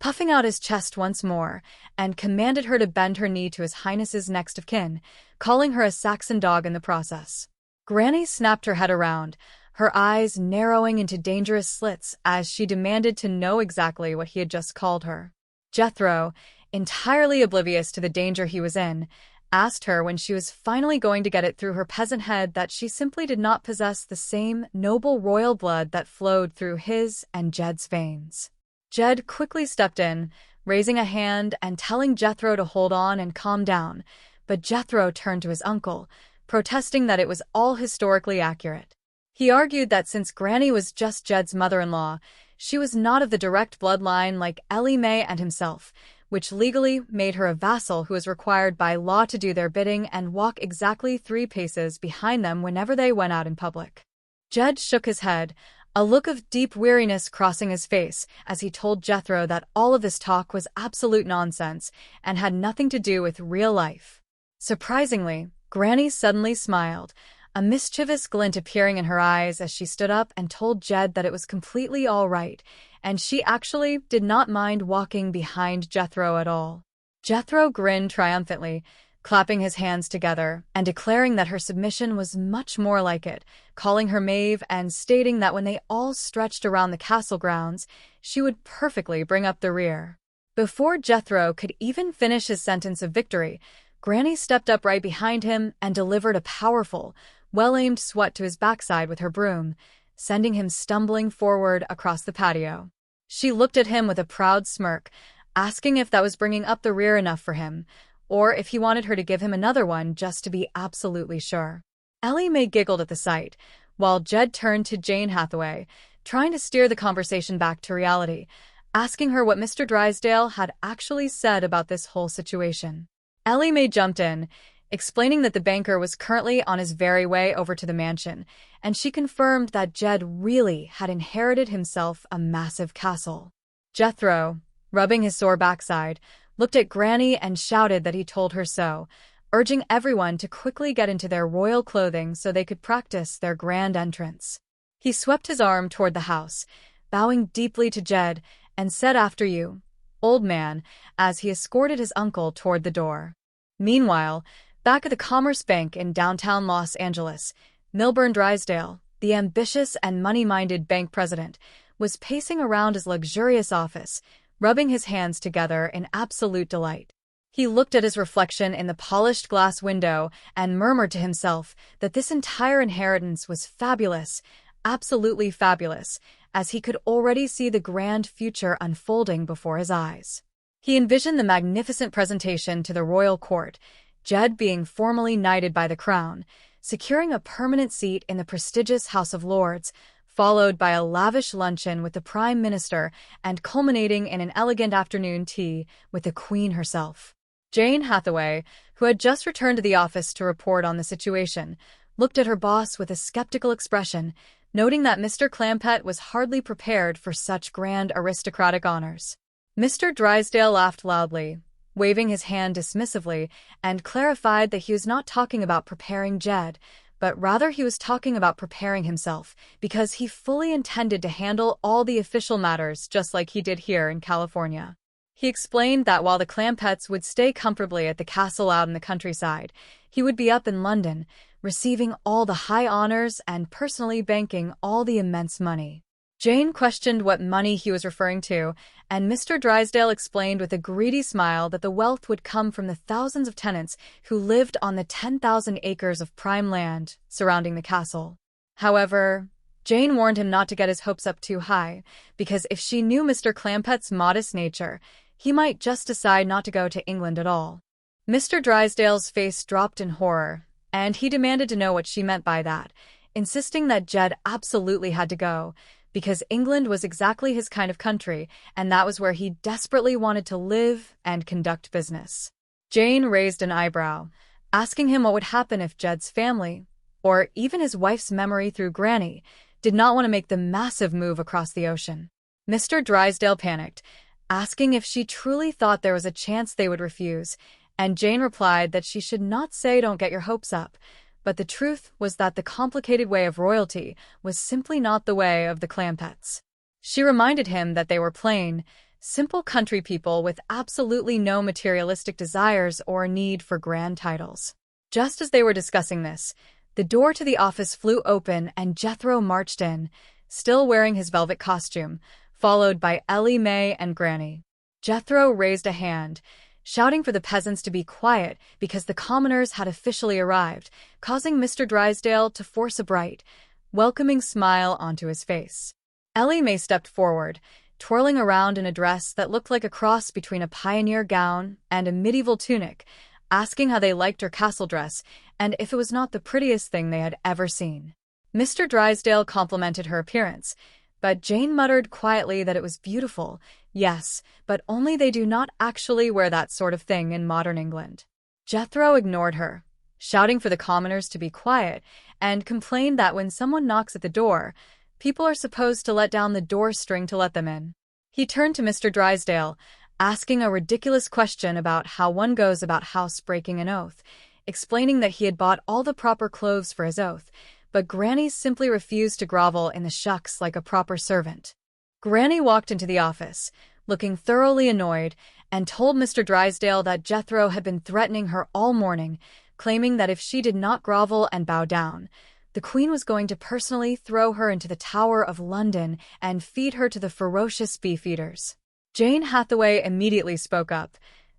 puffing out his chest once more, and commanded her to bend her knee to His Highness's next of kin, calling her a Saxon dog in the process. Granny snapped her head around, her eyes narrowing into dangerous slits as she demanded to know exactly what he had just called her. Jethro, entirely oblivious to the danger he was in, asked her when she was finally going to get it through her peasant head that she simply did not possess the same noble royal blood that flowed through his and Jed's veins. Jed quickly stepped in, raising a hand and telling Jethro to hold on and calm down, but Jethro turned to his uncle, protesting that it was all historically accurate. He argued that since Granny was just Jed's mother-in-law, she was not of the direct bloodline like Ellie Mae and himself, which legally made her a vassal who was required by law to do their bidding and walk exactly 3 paces behind them whenever they went out in public. Jed shook his head, a look of deep weariness crossing his face as he told Jethro that all of this talk was absolute nonsense and had nothing to do with real life. Surprisingly, Granny suddenly smiled, a mischievous glint appearing in her eyes as she stood up and told Jed that it was completely all right, and she actually did not mind walking behind Jethro at all. Jethro grinned triumphantly, clapping his hands together and declaring that her submission was much more like it, calling her Maeve and stating that when they all stretched around the castle grounds, she would perfectly bring up the rear. Before Jethro could even finish his sentence of victory, Granny stepped up right behind him and delivered a powerful, well-aimed swat to his backside with her broom, sending him stumbling forward across the patio. She looked at him with a proud smirk, asking if that was bringing up the rear enough for him, or if he wanted her to give him another one just to be absolutely sure. Ellie Mae giggled at the sight, while Jed turned to Jane Hathaway, trying to steer the conversation back to reality, asking her what Mr. Drysdale had actually said about this whole situation. Ellie Mae jumped in, explaining that the banker was currently on his very way over to the mansion, and she confirmed that Jed really had inherited himself a massive castle. Jethro, rubbing his sore backside, looked at Granny and shouted that he told her so, urging everyone to quickly get into their royal clothing so they could practice their grand entrance. He swept his arm toward the house, bowing deeply to Jed, and said after you, old man, as he escorted his uncle toward the door. Meanwhile, back at the Commerce Bank in downtown Los Angeles, Milburn Drysdale, the ambitious and money-minded bank president, was pacing around his luxurious office, rubbing his hands together in absolute delight. He looked at his reflection in the polished glass window and murmured to himself that this entire inheritance was fabulous, absolutely fabulous, as he could already see the grand future unfolding before his eyes. He envisioned the magnificent presentation to the royal court, Jed being formally knighted by the crown, securing a permanent seat in the prestigious House of Lords, followed by a lavish luncheon with the Prime Minister and culminating in an elegant afternoon tea with the Queen herself. Jane Hathaway, who had just returned to the office to report on the situation, looked at her boss with a skeptical expression, noting that Mr. Clampett was hardly prepared for such grand aristocratic honors. Mr. Drysdale laughed loudly, waving his hand dismissively, and clarified that he was not talking about preparing Jed, but rather he was talking about preparing himself, because he fully intended to handle all the official matters just like he did here in California. He explained that while the Clampetts would stay comfortably at the castle out in the countryside, he would be up in London, receiving all the high honors and personally banking all the immense money. Jane questioned what money he was referring to, and Mr. Drysdale explained with a greedy smile that the wealth would come from the thousands of tenants who lived on the 10,000 acres of prime land surrounding the castle. However, Jane warned him not to get his hopes up too high, because if she knew Mr. Clampett's modest nature, he might just decide not to go to England at all. Mr. Drysdale's face dropped in horror, and he demanded to know what she meant by that, insisting that Jed absolutely had to go, because England was exactly his kind of country, and that was where he desperately wanted to live and conduct business. Jane raised an eyebrow, asking him what would happen if Jed's family, or even his wife's memory through Granny, did not want to make the massive move across the ocean. Mr. Drysdale panicked, asking if she truly thought there was a chance they would refuse, and Jane replied that she should not say don't get your hopes up, but the truth was that the complicated way of royalty was simply not the way of the Clampetts. She reminded him that they were plain, simple country people with absolutely no materialistic desires or need for grand titles. Just as they were discussing this, the door to the office flew open and Jethro marched in, still wearing his velvet costume, followed by Ellie Mae and Granny. Jethro raised a hand, shouting for the peasants to be quiet because the commoners had officially arrived, causing Mr. Drysdale to force a bright, welcoming smile onto his face. Ellie Mae stepped forward, twirling around in a dress that looked like a cross between a pioneer gown and a medieval tunic, asking how they liked her castle dress and if it was not the prettiest thing they had ever seen. Mr. Drysdale complimented her appearance, but Jane muttered quietly that it was beautiful. Yes, but only they do not actually wear that sort of thing in modern England. Jethro ignored her, shouting for the commoners to be quiet, and complained that when someone knocks at the door, people are supposed to let down the door string to let them in. He turned to Mr. Drysdale, asking a ridiculous question about how one goes about housebreaking an oath, explaining that he had bought all the proper clothes for his oath, but Granny simply refused to grovel in the shucks like a proper servant. Granny walked into the office, looking thoroughly annoyed, and told Mr. Drysdale that Jethro had been threatening her all morning, claiming that if she did not grovel and bow down, the Queen was going to personally throw her into the Tower of London and feed her to the ferocious beef-eaters. Jane Hathaway immediately spoke up,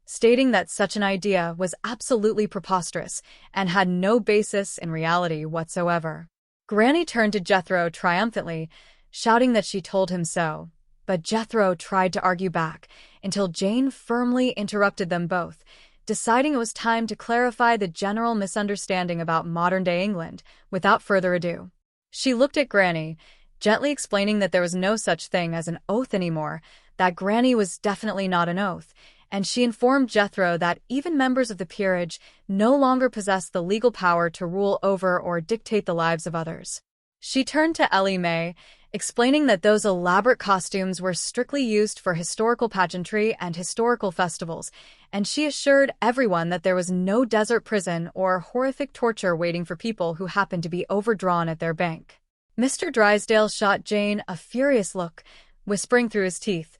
stating that such an idea was absolutely preposterous and had no basis in reality whatsoever. Granny turned to Jethro triumphantly, shouting that she told him so, but Jethro tried to argue back until Jane firmly interrupted them both, deciding it was time to clarify the general misunderstanding about modern-day England without further ado. She looked at Granny, gently explaining that there was no such thing as an oath anymore, that Granny was definitely not an oath, and she informed Jethro that even members of the peerage no longer possessed the legal power to rule over or dictate the lives of others. She turned to Ellie Mae, explaining that those elaborate costumes were strictly used for historical pageantry and historical festivals, and she assured everyone that there was no desert prison or horrific torture waiting for people who happened to be overdrawn at their bank. Mr. Drysdale shot Jane a furious look, whispering through his teeth,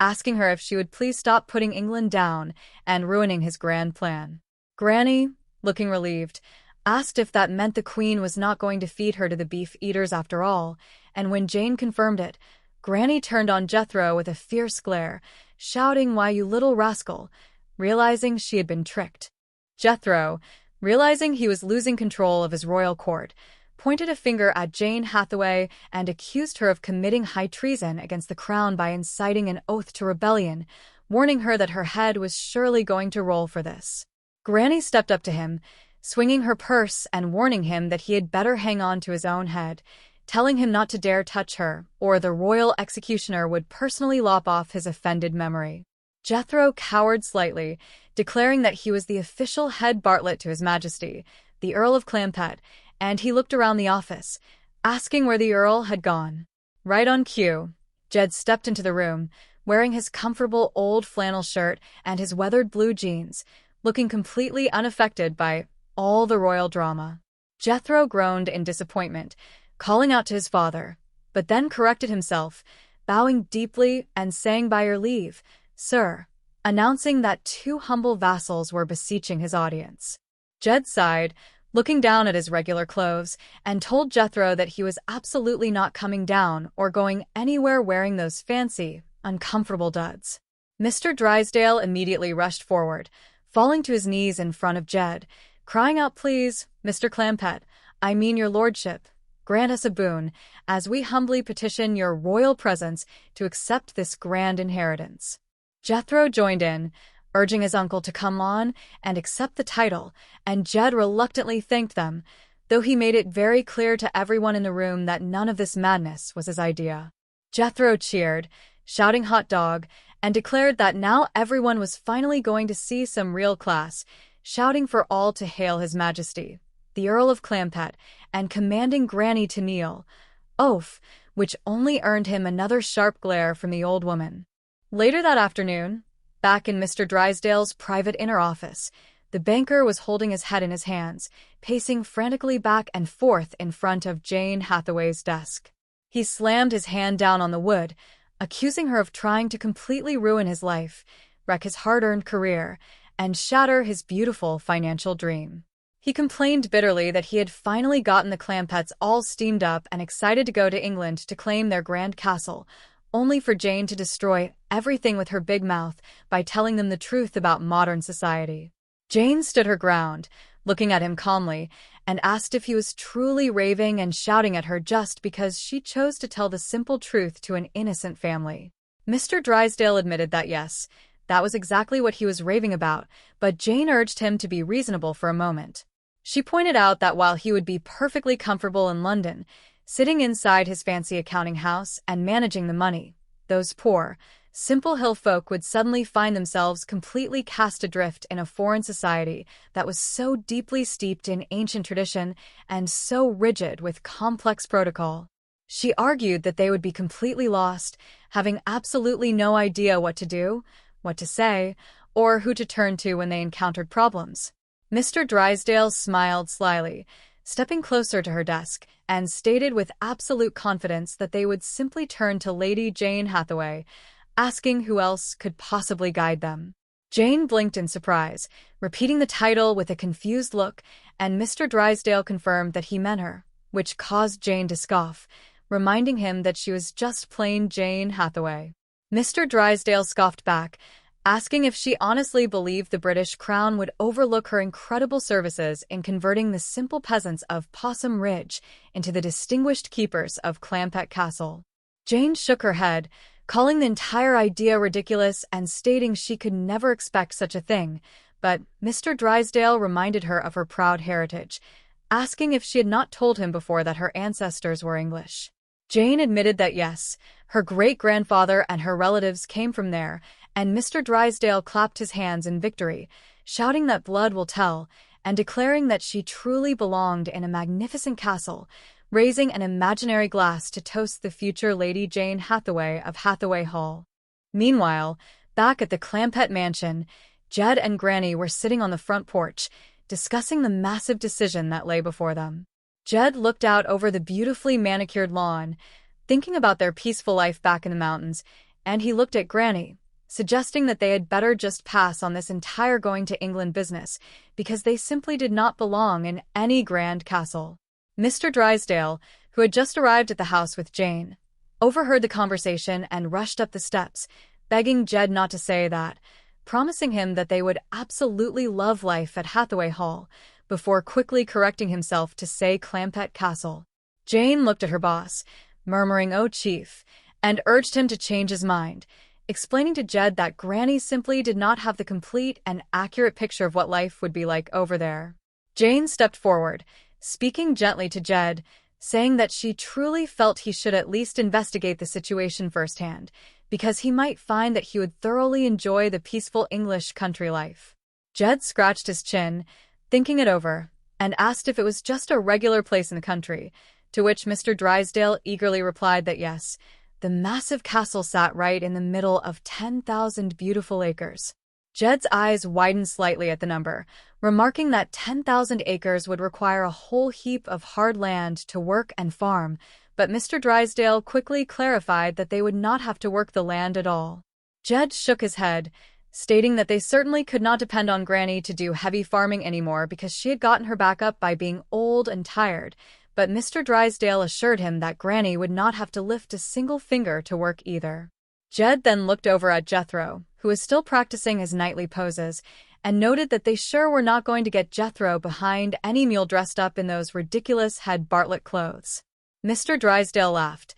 asking her if she would please stop putting England down and ruining his grand plan. Granny, looking relieved, asked if that meant the Queen was not going to feed her to the beef-eaters after all, and when Jane confirmed it, Granny turned on Jethro with a fierce glare, shouting, "Why, you little rascal," realizing she had been tricked. Jethro, realizing he was losing control of his royal court, pointed a finger at Jane Hathaway and accused her of committing high treason against the crown by inciting an oath to rebellion, warning her that her head was surely going to roll for this. Granny stepped up to him, swinging her purse and warning him that he had better hang on to his own head, telling him not to dare touch her, or the royal executioner would personally lop off his offended memory. Jethro cowered slightly, declaring that he was the official head Bartlett to His Majesty, the Earl of Clampett, and he looked around the office, asking where the Earl had gone. Right on cue, Jed stepped into the room, wearing his comfortable old flannel shirt and his weathered blue jeans, looking completely unaffected by all the royal drama. Jethro groaned in disappointment, calling out to his father, but then corrected himself, bowing deeply and saying, "By your leave, sir," announcing that two humble vassals were beseeching his audience. Jed sighed, looking down at his regular clothes, and told Jethro that he was absolutely not coming down or going anywhere wearing those fancy, uncomfortable duds. Mr. Drysdale immediately rushed forward, falling to his knees in front of Jed, crying out, "Please, Mr. Clampett, I mean your lordship, grant us a boon, as we humbly petition your royal presence to accept this grand inheritance." Jethro joined in, urging his uncle to come on and accept the title, and Jed reluctantly thanked them, though he made it very clear to everyone in the room that none of this madness was his idea. Jethro cheered, shouting "hot dog," and declared that now everyone was finally going to see some real class, shouting for all to hail His Majesty, the Earl of Clampett, and commanding Granny to kneel, oath, which only earned him another sharp glare from the old woman. Later that afternoon, back in Mr. Drysdale's private inner office, the banker was holding his head in his hands, pacing frantically back and forth in front of Jane Hathaway's desk. He slammed his hand down on the wood, accusing her of trying to completely ruin his life, wreck his hard-earned career, and shatter his beautiful financial dream. He complained bitterly that he had finally gotten the Clampetts all steamed up and excited to go to England to claim their grand castle, only for Jane to destroy everything with her big mouth by telling them the truth about modern society. Jane stood her ground, looking at him calmly, and asked if he was truly raving and shouting at her just because she chose to tell the simple truth to an innocent family. Mr. Drysdale admitted that yes, that was exactly what he was raving about, but Jane urged him to be reasonable for a moment. She pointed out that while he would be perfectly comfortable in London, sitting inside his fancy accounting house and managing the money, those poor, simple hill folk would suddenly find themselves completely cast adrift in a foreign society that was so deeply steeped in ancient tradition and so rigid with complex protocol. She argued that they would be completely lost, having absolutely no idea what to do, what to say, or who to turn to when they encountered problems. Mr. Drysdale smiled slyly, stepping closer to her desk, and stated with absolute confidence that they would simply turn to Lady Jane Hathaway, asking who else could possibly guide them. Jane blinked in surprise, repeating the title with a confused look, and Mr. Drysdale confirmed that he meant her, which caused Jane to scoff, reminding him that she was just plain Jane Hathaway. Mr. Drysdale scoffed back, asking if she honestly believed the British Crown would overlook her incredible services in converting the simple peasants of Possum Ridge into the distinguished keepers of Clampett Castle. Jane shook her head, calling the entire idea ridiculous and stating she could never expect such a thing, but Mr. Drysdale reminded her of her proud heritage, asking if she had not told him before that her ancestors were English. Jane admitted that yes, her great-grandfather and her relatives came from there, and Mr. Drysdale clapped his hands in victory, shouting that blood will tell, and declaring that she truly belonged in a magnificent castle, raising an imaginary glass to toast the future Lady Jane Hathaway of Hathaway Hall. Meanwhile, back at the Clampett mansion, Jed and Granny were sitting on the front porch, discussing the massive decision that lay before them. Jed looked out over the beautifully manicured lawn, thinking about their peaceful life back in the mountains, and he looked at Granny, suggesting that they had better just pass on this entire going to England business, because they simply did not belong in any grand castle. Mr. Drysdale, who had just arrived at the house with Jane, overheard the conversation and rushed up the steps, begging Jed not to say that, promising him that they would absolutely love life at Hathaway Hall, before quickly correcting himself to say Clampett Castle. Jane looked at her boss, murmuring, "Oh, Chief," and urged him to change his mind, explaining to Jed that Granny simply did not have the complete and accurate picture of what life would be like over there. Jane stepped forward, speaking gently to Jed, saying that she truly felt he should at least investigate the situation firsthand, because he might find that he would thoroughly enjoy the peaceful English country life. Jed scratched his chin, thinking it over, and asked if it was just a regular place in the country, to which Mr. Drysdale eagerly replied that yes, the massive castle sat right in the middle of 10,000 beautiful acres. Jed's eyes widened slightly at the number, remarking that 10,000 acres would require a whole heap of hard land to work and farm, but Mr. Drysdale quickly clarified that they would not have to work the land at all. Jed shook his head, stating that they certainly could not depend on Granny to do heavy farming anymore because she had gotten her back up by being old and tired, but Mr. Drysdale assured him that Granny would not have to lift a single finger to work either. Jed then looked over at Jethro, who was still practicing his nightly poses, and noted that they sure were not going to get Jethro behind any mule dressed up in those ridiculous head Bartlett clothes. Mr. Drysdale laughed,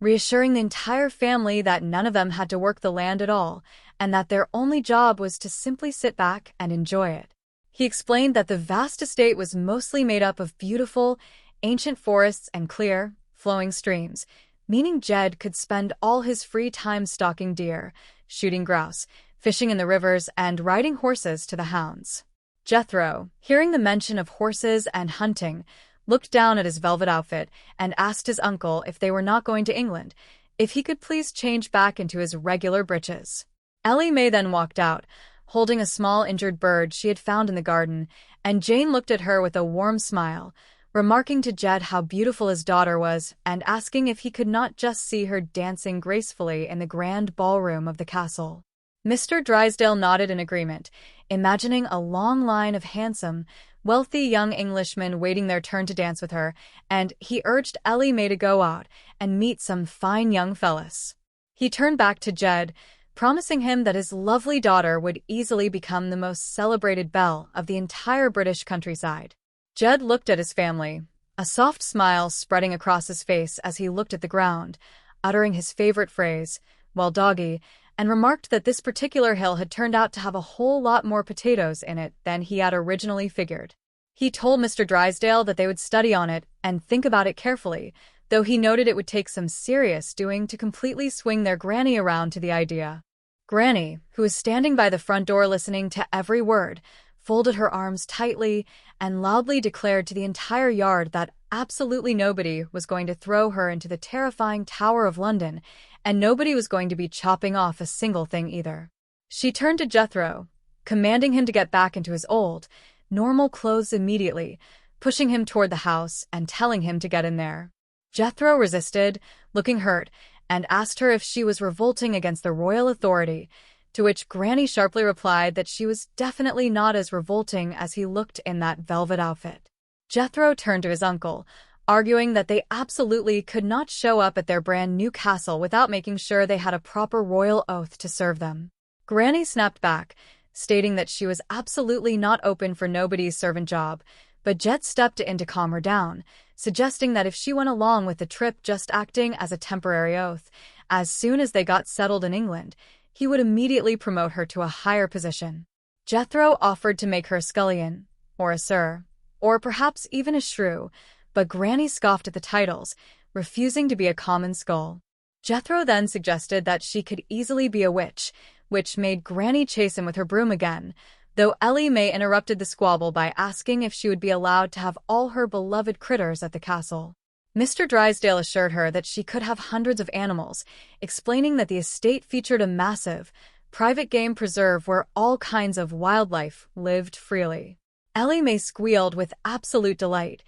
reassuring the entire family that none of them had to work the land at all, and that their only job was to simply sit back and enjoy it. He explained that the vast estate was mostly made up of beautiful, ancient forests and clear, flowing streams, meaning Jed could spend all his free time stalking deer, shooting grouse, fishing in the rivers, and riding horses to the hounds. Jethro, hearing the mention of horses and hunting, looked down at his velvet outfit and asked his uncle if they were not going to England, if he could please change back into his regular breeches. Ellie Mae then walked out, holding a small injured bird she had found in the garden, and Jane looked at her with a warm smile, remarking to Jed how beautiful his daughter was and asking if he could not just see her dancing gracefully in the grand ballroom of the castle. Mr. Drysdale nodded in agreement, imagining a long line of handsome, wealthy young Englishmen waiting their turn to dance with her, and he urged Ellie Mae to go out and meet some fine young fellas. He turned back to Jed, promising him that his lovely daughter would easily become the most celebrated belle of the entire British countryside. Jed looked at his family, a soft smile spreading across his face as he looked at the ground, uttering his favorite phrase, "Well, doggy," and remarked that this particular hill had turned out to have a whole lot more potatoes in it than he had originally figured. He told Mr. Drysdale that they would study on it and think about it carefully, though he noted it would take some serious doing to completely swing their Granny around to the idea. Granny, who was standing by the front door listening to every word, folded her arms tightly and loudly declared to the entire yard that absolutely nobody was going to throw her into the terrifying Tower of London, and nobody was going to be chopping off a single thing either. She turned to Jethro, commanding him to get back into his old, normal clothes immediately, pushing him toward the house and telling him to get in there. Jethro resisted, looking hurt, and asked her if she was revolting against the royal authority, to which Granny sharply replied that she was definitely not as revolting as he looked in that velvet outfit. Jethro turned to his uncle, arguing that they absolutely could not show up at their brand new castle without making sure they had a proper royal oath to serve them. Granny snapped back, stating that she was absolutely not open for nobody's servant job, but Jed stepped in to calm her down, suggesting that if she went along with the trip just acting as a temporary oath, as soon as they got settled in England, he would immediately promote her to a higher position. Jethro offered to make her a scullion, or a sir, or perhaps even a shrew, but Granny scoffed at the titles, refusing to be a common scull. Jethro then suggested that she could easily be a witch, which made Granny chase him with her broom again, though Ellie Mae interrupted the squabble by asking if she would be allowed to have all her beloved critters at the castle. Mr. Drysdale assured her that she could have hundreds of animals, explaining that the estate featured a massive, private game preserve where all kinds of wildlife lived freely. Ellie Mae squealed with absolute delight,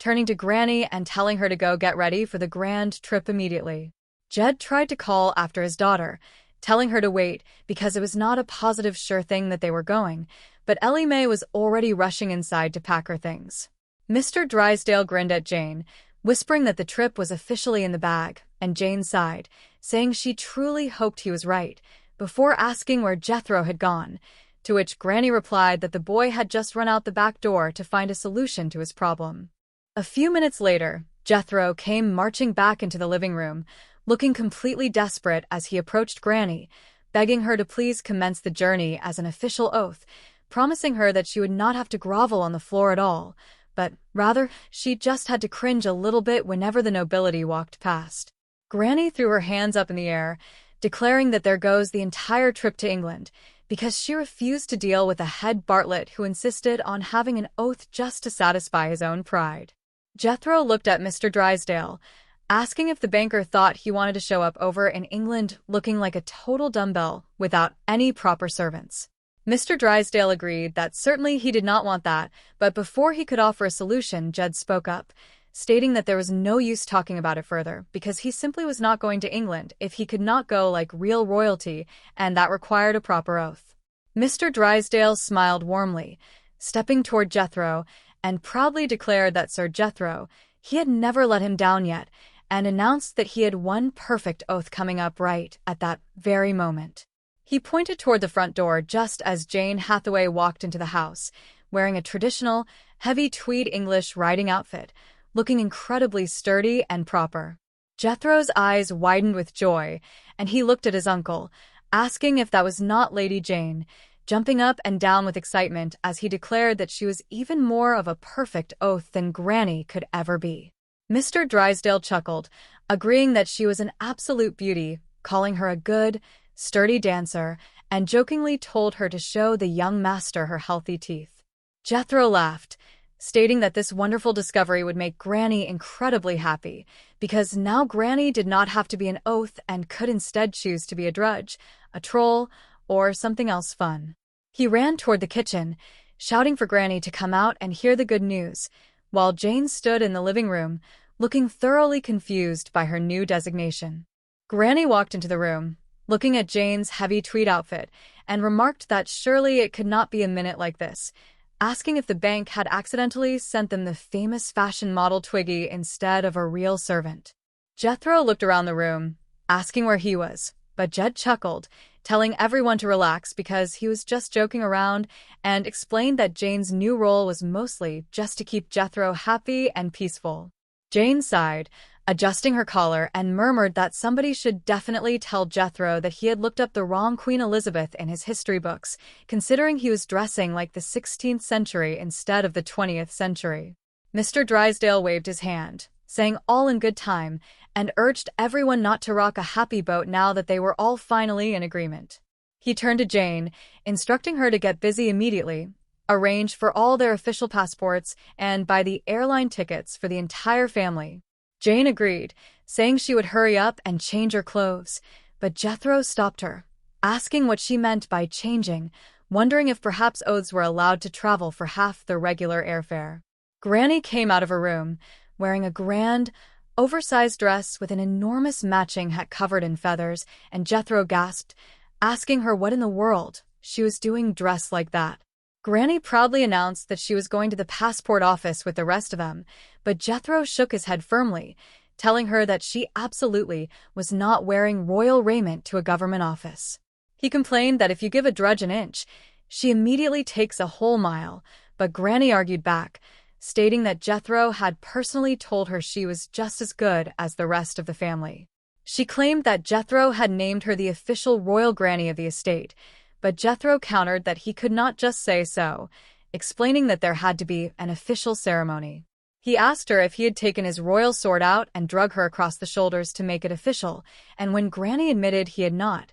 turning to Granny and telling her to go get ready for the grand trip immediately. Jed tried to call after his daughter, telling her to wait because it was not a positive sure thing that they were going, but Ellie Mae was already rushing inside to pack her things. Mr. Drysdale grinned at Jane, whispering that the trip was officially in the bag, and Jane sighed, saying she truly hoped he was right, before asking where Jethro had gone, to which Granny replied that the boy had just run out the back door to find a solution to his problem. A few minutes later, Jethro came marching back into the living room, looking completely desperate as he approached Granny, begging her to please commence the journey as an official oath, promising her that she would not have to grovel on the floor at all, but rather she just had to cringe a little bit whenever the nobility walked past. Granny threw her hands up in the air, declaring that there goes the entire trip to England, because she refused to deal with a head Bartlett who insisted on having an oath just to satisfy his own pride. Jethro looked at Mr. Drysdale, asking if the banker thought he wanted to show up over in England looking like a total dumbbell without any proper servants. Mr. Drysdale agreed that certainly he did not want that, but before he could offer a solution, Jed spoke up, stating that there was no use talking about it further because he simply was not going to England if he could not go like real royalty, and that required a proper oath. Mr. Drysdale smiled warmly, stepping toward Jethro, and proudly declared that Sir Jethro, he had never let him down yet, and announced that he had one perfect oath coming up right at that very moment. He pointed toward the front door just as Jane Hathaway walked into the house, wearing a traditional, heavy tweed English riding outfit, looking incredibly sturdy and proper. Jethro's eyes widened with joy, and he looked at his uncle, asking if that was not Lady Jane, jumping up and down with excitement as he declared that she was even more of a perfect oath than Granny could ever be. Mr. Drysdale chuckled, agreeing that she was an absolute beauty, calling her a good, sturdy dancer, and jokingly told her to show the young master her healthy teeth. Jethro laughed, stating that this wonderful discovery would make Granny incredibly happy, because now Granny did not have to be an oath and could instead choose to be a drudge, a troll, or something else fun. He ran toward the kitchen, shouting for Granny to come out and hear the good news, while Jane stood in the living room, looking thoroughly confused by her new designation. Granny walked into the room, looking at Jane's heavy tweed outfit, and remarked that surely it could not be a minute like this, asking if the bank had accidentally sent them the famous fashion model Twiggy instead of a real servant. Jethro looked around the room, asking where he was, but Jed chuckled, telling everyone to relax because he was just joking around, and explained that Jane's new role was mostly just to keep Jethro happy and peaceful. Jane sighed, adjusting her collar, and murmured that somebody should definitely tell Jethro that he had looked up the wrong Queen Elizabeth in his history books, considering he was dressing like the 16th century instead of the 20th century. Mr. Drysdale waved his hand, saying all in good time, and urged everyone not to rock a happy boat now that they were all finally in agreement. He turned to Jane, instructing her to get busy immediately, arrange for all their official passports, and buy the airline tickets for the entire family. Jane agreed, saying she would hurry up and change her clothes, but Jethro stopped her, asking what she meant by changing, wondering if perhaps oaths were allowed to travel for half the regular airfare. Granny came out of her room, wearing a grand, oversized dress with an enormous matching hat covered in feathers, and Jethro gasped, asking her what in the world she was doing dressed like that. Granny proudly announced that she was going to the passport office with the rest of them, but Jethro shook his head firmly, telling her that she absolutely was not wearing royal raiment to a government office. He complained that if you give a drudge an inch, she immediately takes a whole mile, but Granny argued back, stating that Jethro had personally told her she was just as good as the rest of the family. She claimed that Jethro had named her the official royal granny of the estate, but Jethro countered that he could not just say so, explaining that there had to be an official ceremony. He asked her if he had taken his royal sword out and drug her across the shoulders to make it official, and when Granny admitted he had not,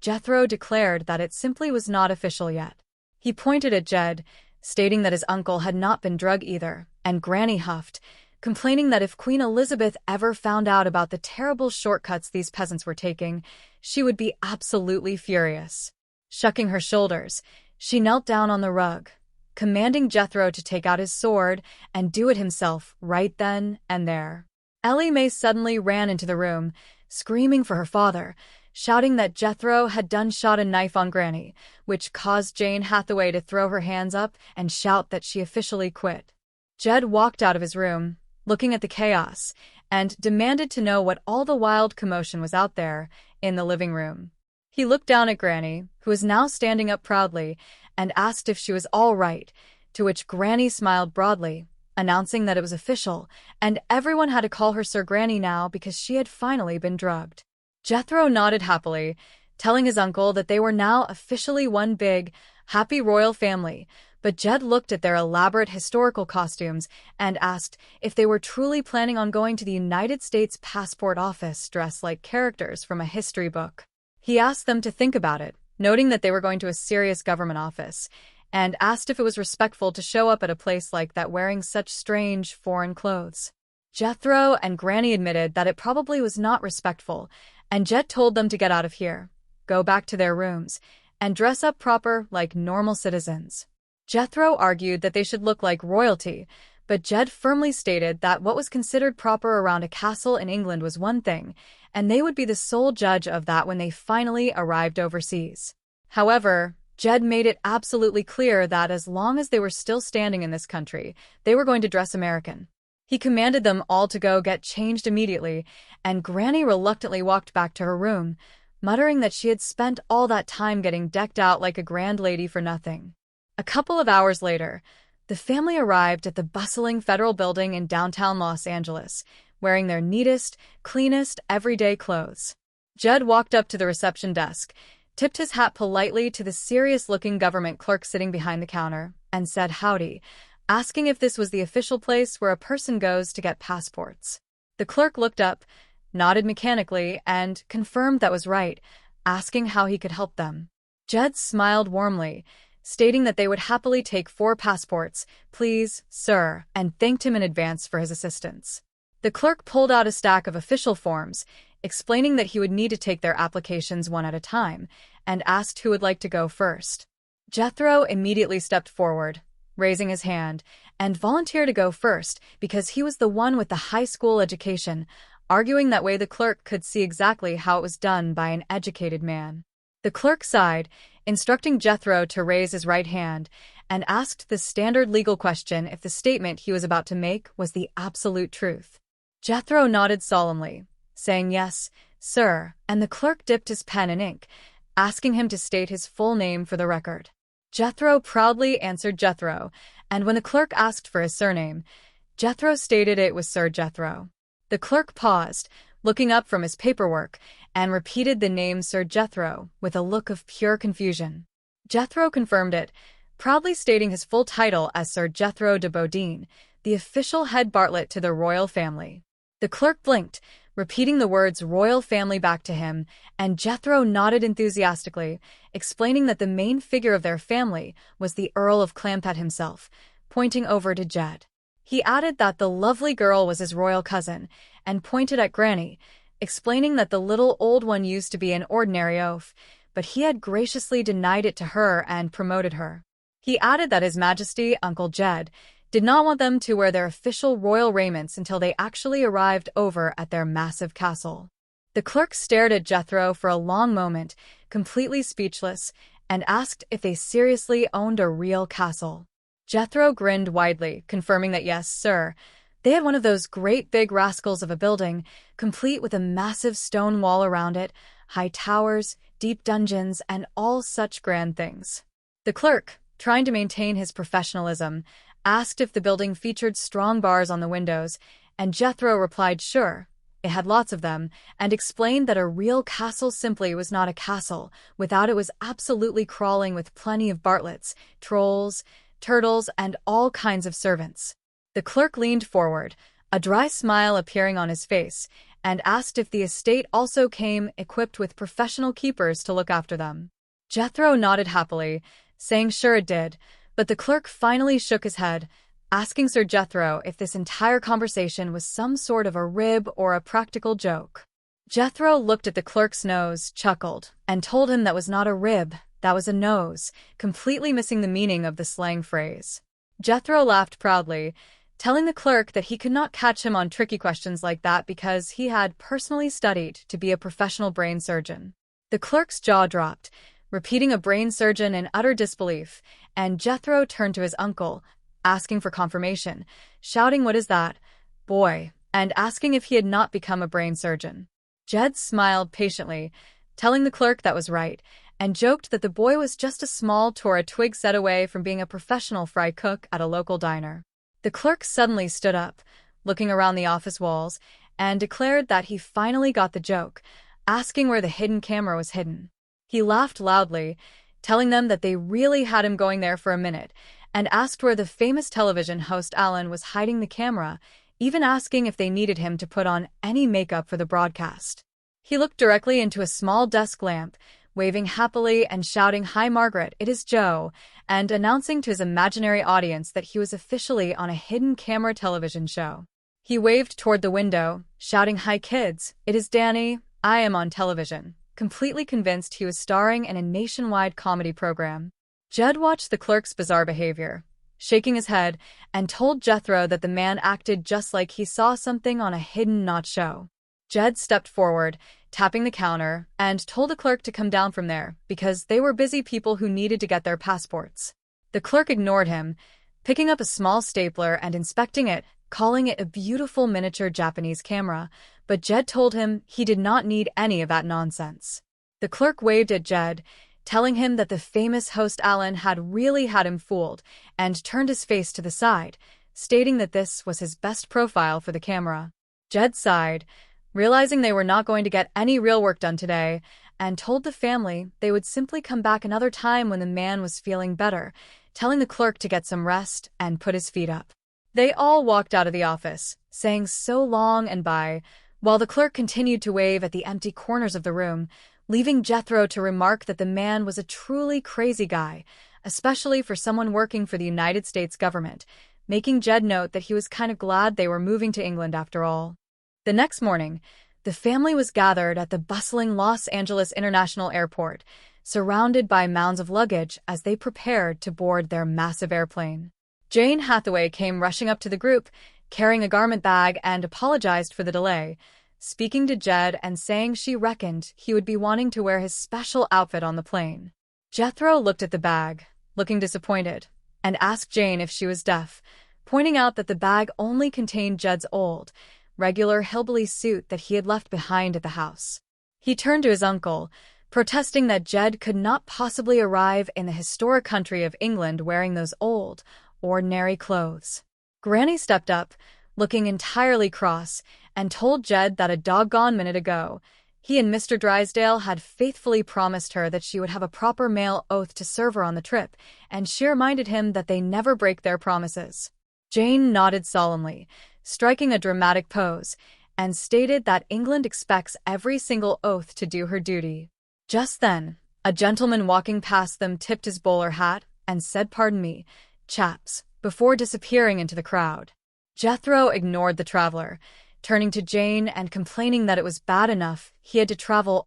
Jethro declared that it simply was not official yet. He pointed at Jed, stating that his uncle had not been drug either, and Granny huffed, complaining that if Queen Elizabeth ever found out about the terrible shortcuts these peasants were taking, she would be absolutely furious. Shucking her shoulders, she knelt down on the rug, commanding Jethro to take out his sword and do it himself right then and there. Ellie Mae suddenly ran into the room, screaming for her father, shouting that Jethro had done shot a knife on Granny, which caused Jane Hathaway to throw her hands up and shout that she officially quit. Jed walked out of his room, looking at the chaos, and demanded to know what all the wild commotion was out there in the living room. He looked down at Granny, who was now standing up proudly, and asked if she was all right, to which Granny smiled broadly, announcing that it was official, and everyone had to call her Sir Granny now because she had finally been drugged. Jethro nodded happily, telling his uncle that they were now officially one big, happy royal family. But Jed looked at their elaborate historical costumes and asked if they were truly planning on going to the United States Passport Office dressed like characters from a history book. He asked them to think about it, noting that they were going to a serious government office, and asked if it was respectful to show up at a place like that wearing such strange, foreign clothes. Jethro and Granny admitted that it probably was not respectful, and Jed told them to get out of here, go back to their rooms, and dress up proper like normal citizens. Jethro argued that they should look like royalty, but Jed firmly stated that what was considered proper around a castle in England was one thing, and they would be the sole judge of that when they finally arrived overseas. However, Jed made it absolutely clear that as long as they were still standing in this country, they were going to dress American. He commanded them all to go get changed immediately, and Granny reluctantly walked back to her room, muttering that she had spent all that time getting decked out like a grand lady for nothing. A couple of hours later, the family arrived at the bustling federal building in downtown Los Angeles, wearing their neatest, cleanest, everyday clothes. Jed walked up to the reception desk, tipped his hat politely to the serious-looking government clerk sitting behind the counter, and said howdy, asking if this was the official place where a person goes to get passports. The clerk looked up, nodded mechanically, and confirmed that was right, asking how he could help them. Jed smiled warmly, stating that they would happily take 4 passports, please, sir, and thanked him in advance for his assistance. The clerk pulled out a stack of official forms, explaining that he would need to take their applications one at a time, and asked who would like to go first. Jethro immediately stepped forward, raising his hand, and volunteered to go first because he was the one with the high school education, arguing that way the clerk could see exactly how it was done by an educated man. The clerk sighed, instructing Jethro to raise his right hand, and asked the standard legal question if the statement he was about to make was the absolute truth. Jethro nodded solemnly, saying yes, sir, and the clerk dipped his pen in ink, asking him to state his full name for the record. Jethro proudly answered Jethro, and when the clerk asked for his surname, Jethro stated it was Sir Jethro. The clerk paused, looking up from his paperwork, and repeated the name Sir Jethro with a look of pure confusion. Jethro confirmed it, proudly stating his full title as Sir Jethro de Bodine, the official head Bartlett to the royal family. The clerk blinked, repeating the words royal family back to him, and Jethro nodded enthusiastically, explaining that the main figure of their family was the Earl of Clampett himself, pointing over to Jed. He added that the lovely girl was his royal cousin, and pointed at Granny, explaining that the little old one used to be an ordinary oaf, but he had graciously denied it to her and promoted her. He added that His Majesty, Uncle Jed, did not want them to wear their official royal raiments until they actually arrived over at their massive castle. The clerk stared at Jethro for a long moment, completely speechless, and asked if they seriously owned a real castle. Jethro grinned widely, confirming that yes, sir, they had one of those great big rascals of a building, complete with a massive stone wall around it, high towers, deep dungeons, and all such grand things. The clerk, trying to maintain his professionalism, asked if the building featured strong bars on the windows, and Jethro replied sure, it had lots of them, and explained that a real castle simply was not a castle without it was absolutely crawling with plenty of Bartletts, trolls, turtles, and all kinds of servants. The clerk leaned forward, a dry smile appearing on his face, and asked if the estate also came equipped with professional keepers to look after them. Jethro nodded happily, saying sure it did, but the clerk finally shook his head, asking Sir Jethro if this entire conversation was some sort of a rib or a practical joke. Jethro looked at the clerk's nose, chuckled, and told him that was not a rib, that was a nose, completely missing the meaning of the slang phrase. Jethro laughed proudly, telling the clerk that he could not catch him on tricky questions like that because he had personally studied to be a professional brain surgeon. The clerk's jaw dropped, repeating a brain surgeon in utter disbelief, and Jethro turned to his uncle, asking for confirmation, shouting what is that, boy, and asking if he had not become a brain surgeon. Jed smiled patiently, telling the clerk that was right, and joked that the boy was just a small Tora twig set away from being a professional fry cook at a local diner. The clerk suddenly stood up, looking around the office walls, and declared that he finally got the joke, asking where the hidden camera was hidden. He laughed loudly, telling them that they really had him going there for a minute, and asked where the famous television host Alan was hiding the camera, even asking if they needed him to put on any makeup for the broadcast. He looked directly into a small desk lamp, waving happily and shouting, "Hi Margaret, it is Joe," and announcing to his imaginary audience that he was officially on a hidden camera television show. He waved toward the window, shouting, "Hi kids, it is Danny, I am on television," completely convinced he was starring in a nationwide comedy program. Jed watched the clerk's bizarre behavior, shaking his head, and told Jethro that the man acted just like he saw something on a hidden not show. Jed stepped forward, tapping the counter, and told the clerk to come down from there because they were busy people who needed to get their passports. The clerk ignored him, picking up a small stapler and inspecting it, calling it a beautiful miniature Japanese camera, but Jed told him he did not need any of that nonsense. The clerk waved at Jed, telling him that the famous host Alan had really had him fooled, and turned his face to the side, stating that this was his best profile for the camera. Jed sighed, realizing they were not going to get any real work done today, and told the family they would simply come back another time when the man was feeling better, telling the clerk to get some rest and put his feet up. They all walked out of the office, saying so long and bye, while the clerk continued to wave at the empty corners of the room, leaving Jethro to remark that the man was a truly crazy guy, especially for someone working for the United States government, making Jed note that he was kind of glad they were moving to England after all. The next morning, the family was gathered at the bustling Los Angeles International Airport, surrounded by mounds of luggage as they prepared to board their massive airplane. Jane Hathaway came rushing up to the group, carrying a garment bag, and apologized for the delay, speaking to Jed and saying she reckoned he would be wanting to wear his special outfit on the plane. Jethro looked at the bag, looking disappointed, and asked Jane if she was deaf, pointing out that the bag only contained Jed's old, regular hillbilly suit that he had left behind at the house. He turned to his uncle, protesting that Jed could not possibly arrive in the historic country of England wearing those old, ordinary clothes. Granny stepped up, looking entirely cross, and told Jed that a doggone minute ago, he and Mr. Drysdale had faithfully promised her that she would have a proper male oath to serve her on the trip, and she reminded him that they never break their promises. Jane nodded solemnly, striking a dramatic pose, and stated that England expects every single oath to do her duty. Just then, a gentleman walking past them tipped his bowler hat and said, "Pardon me, chaps," before disappearing into the crowd. Jethro ignored the traveler, turning to Jane and complaining that it was bad enough he had to travel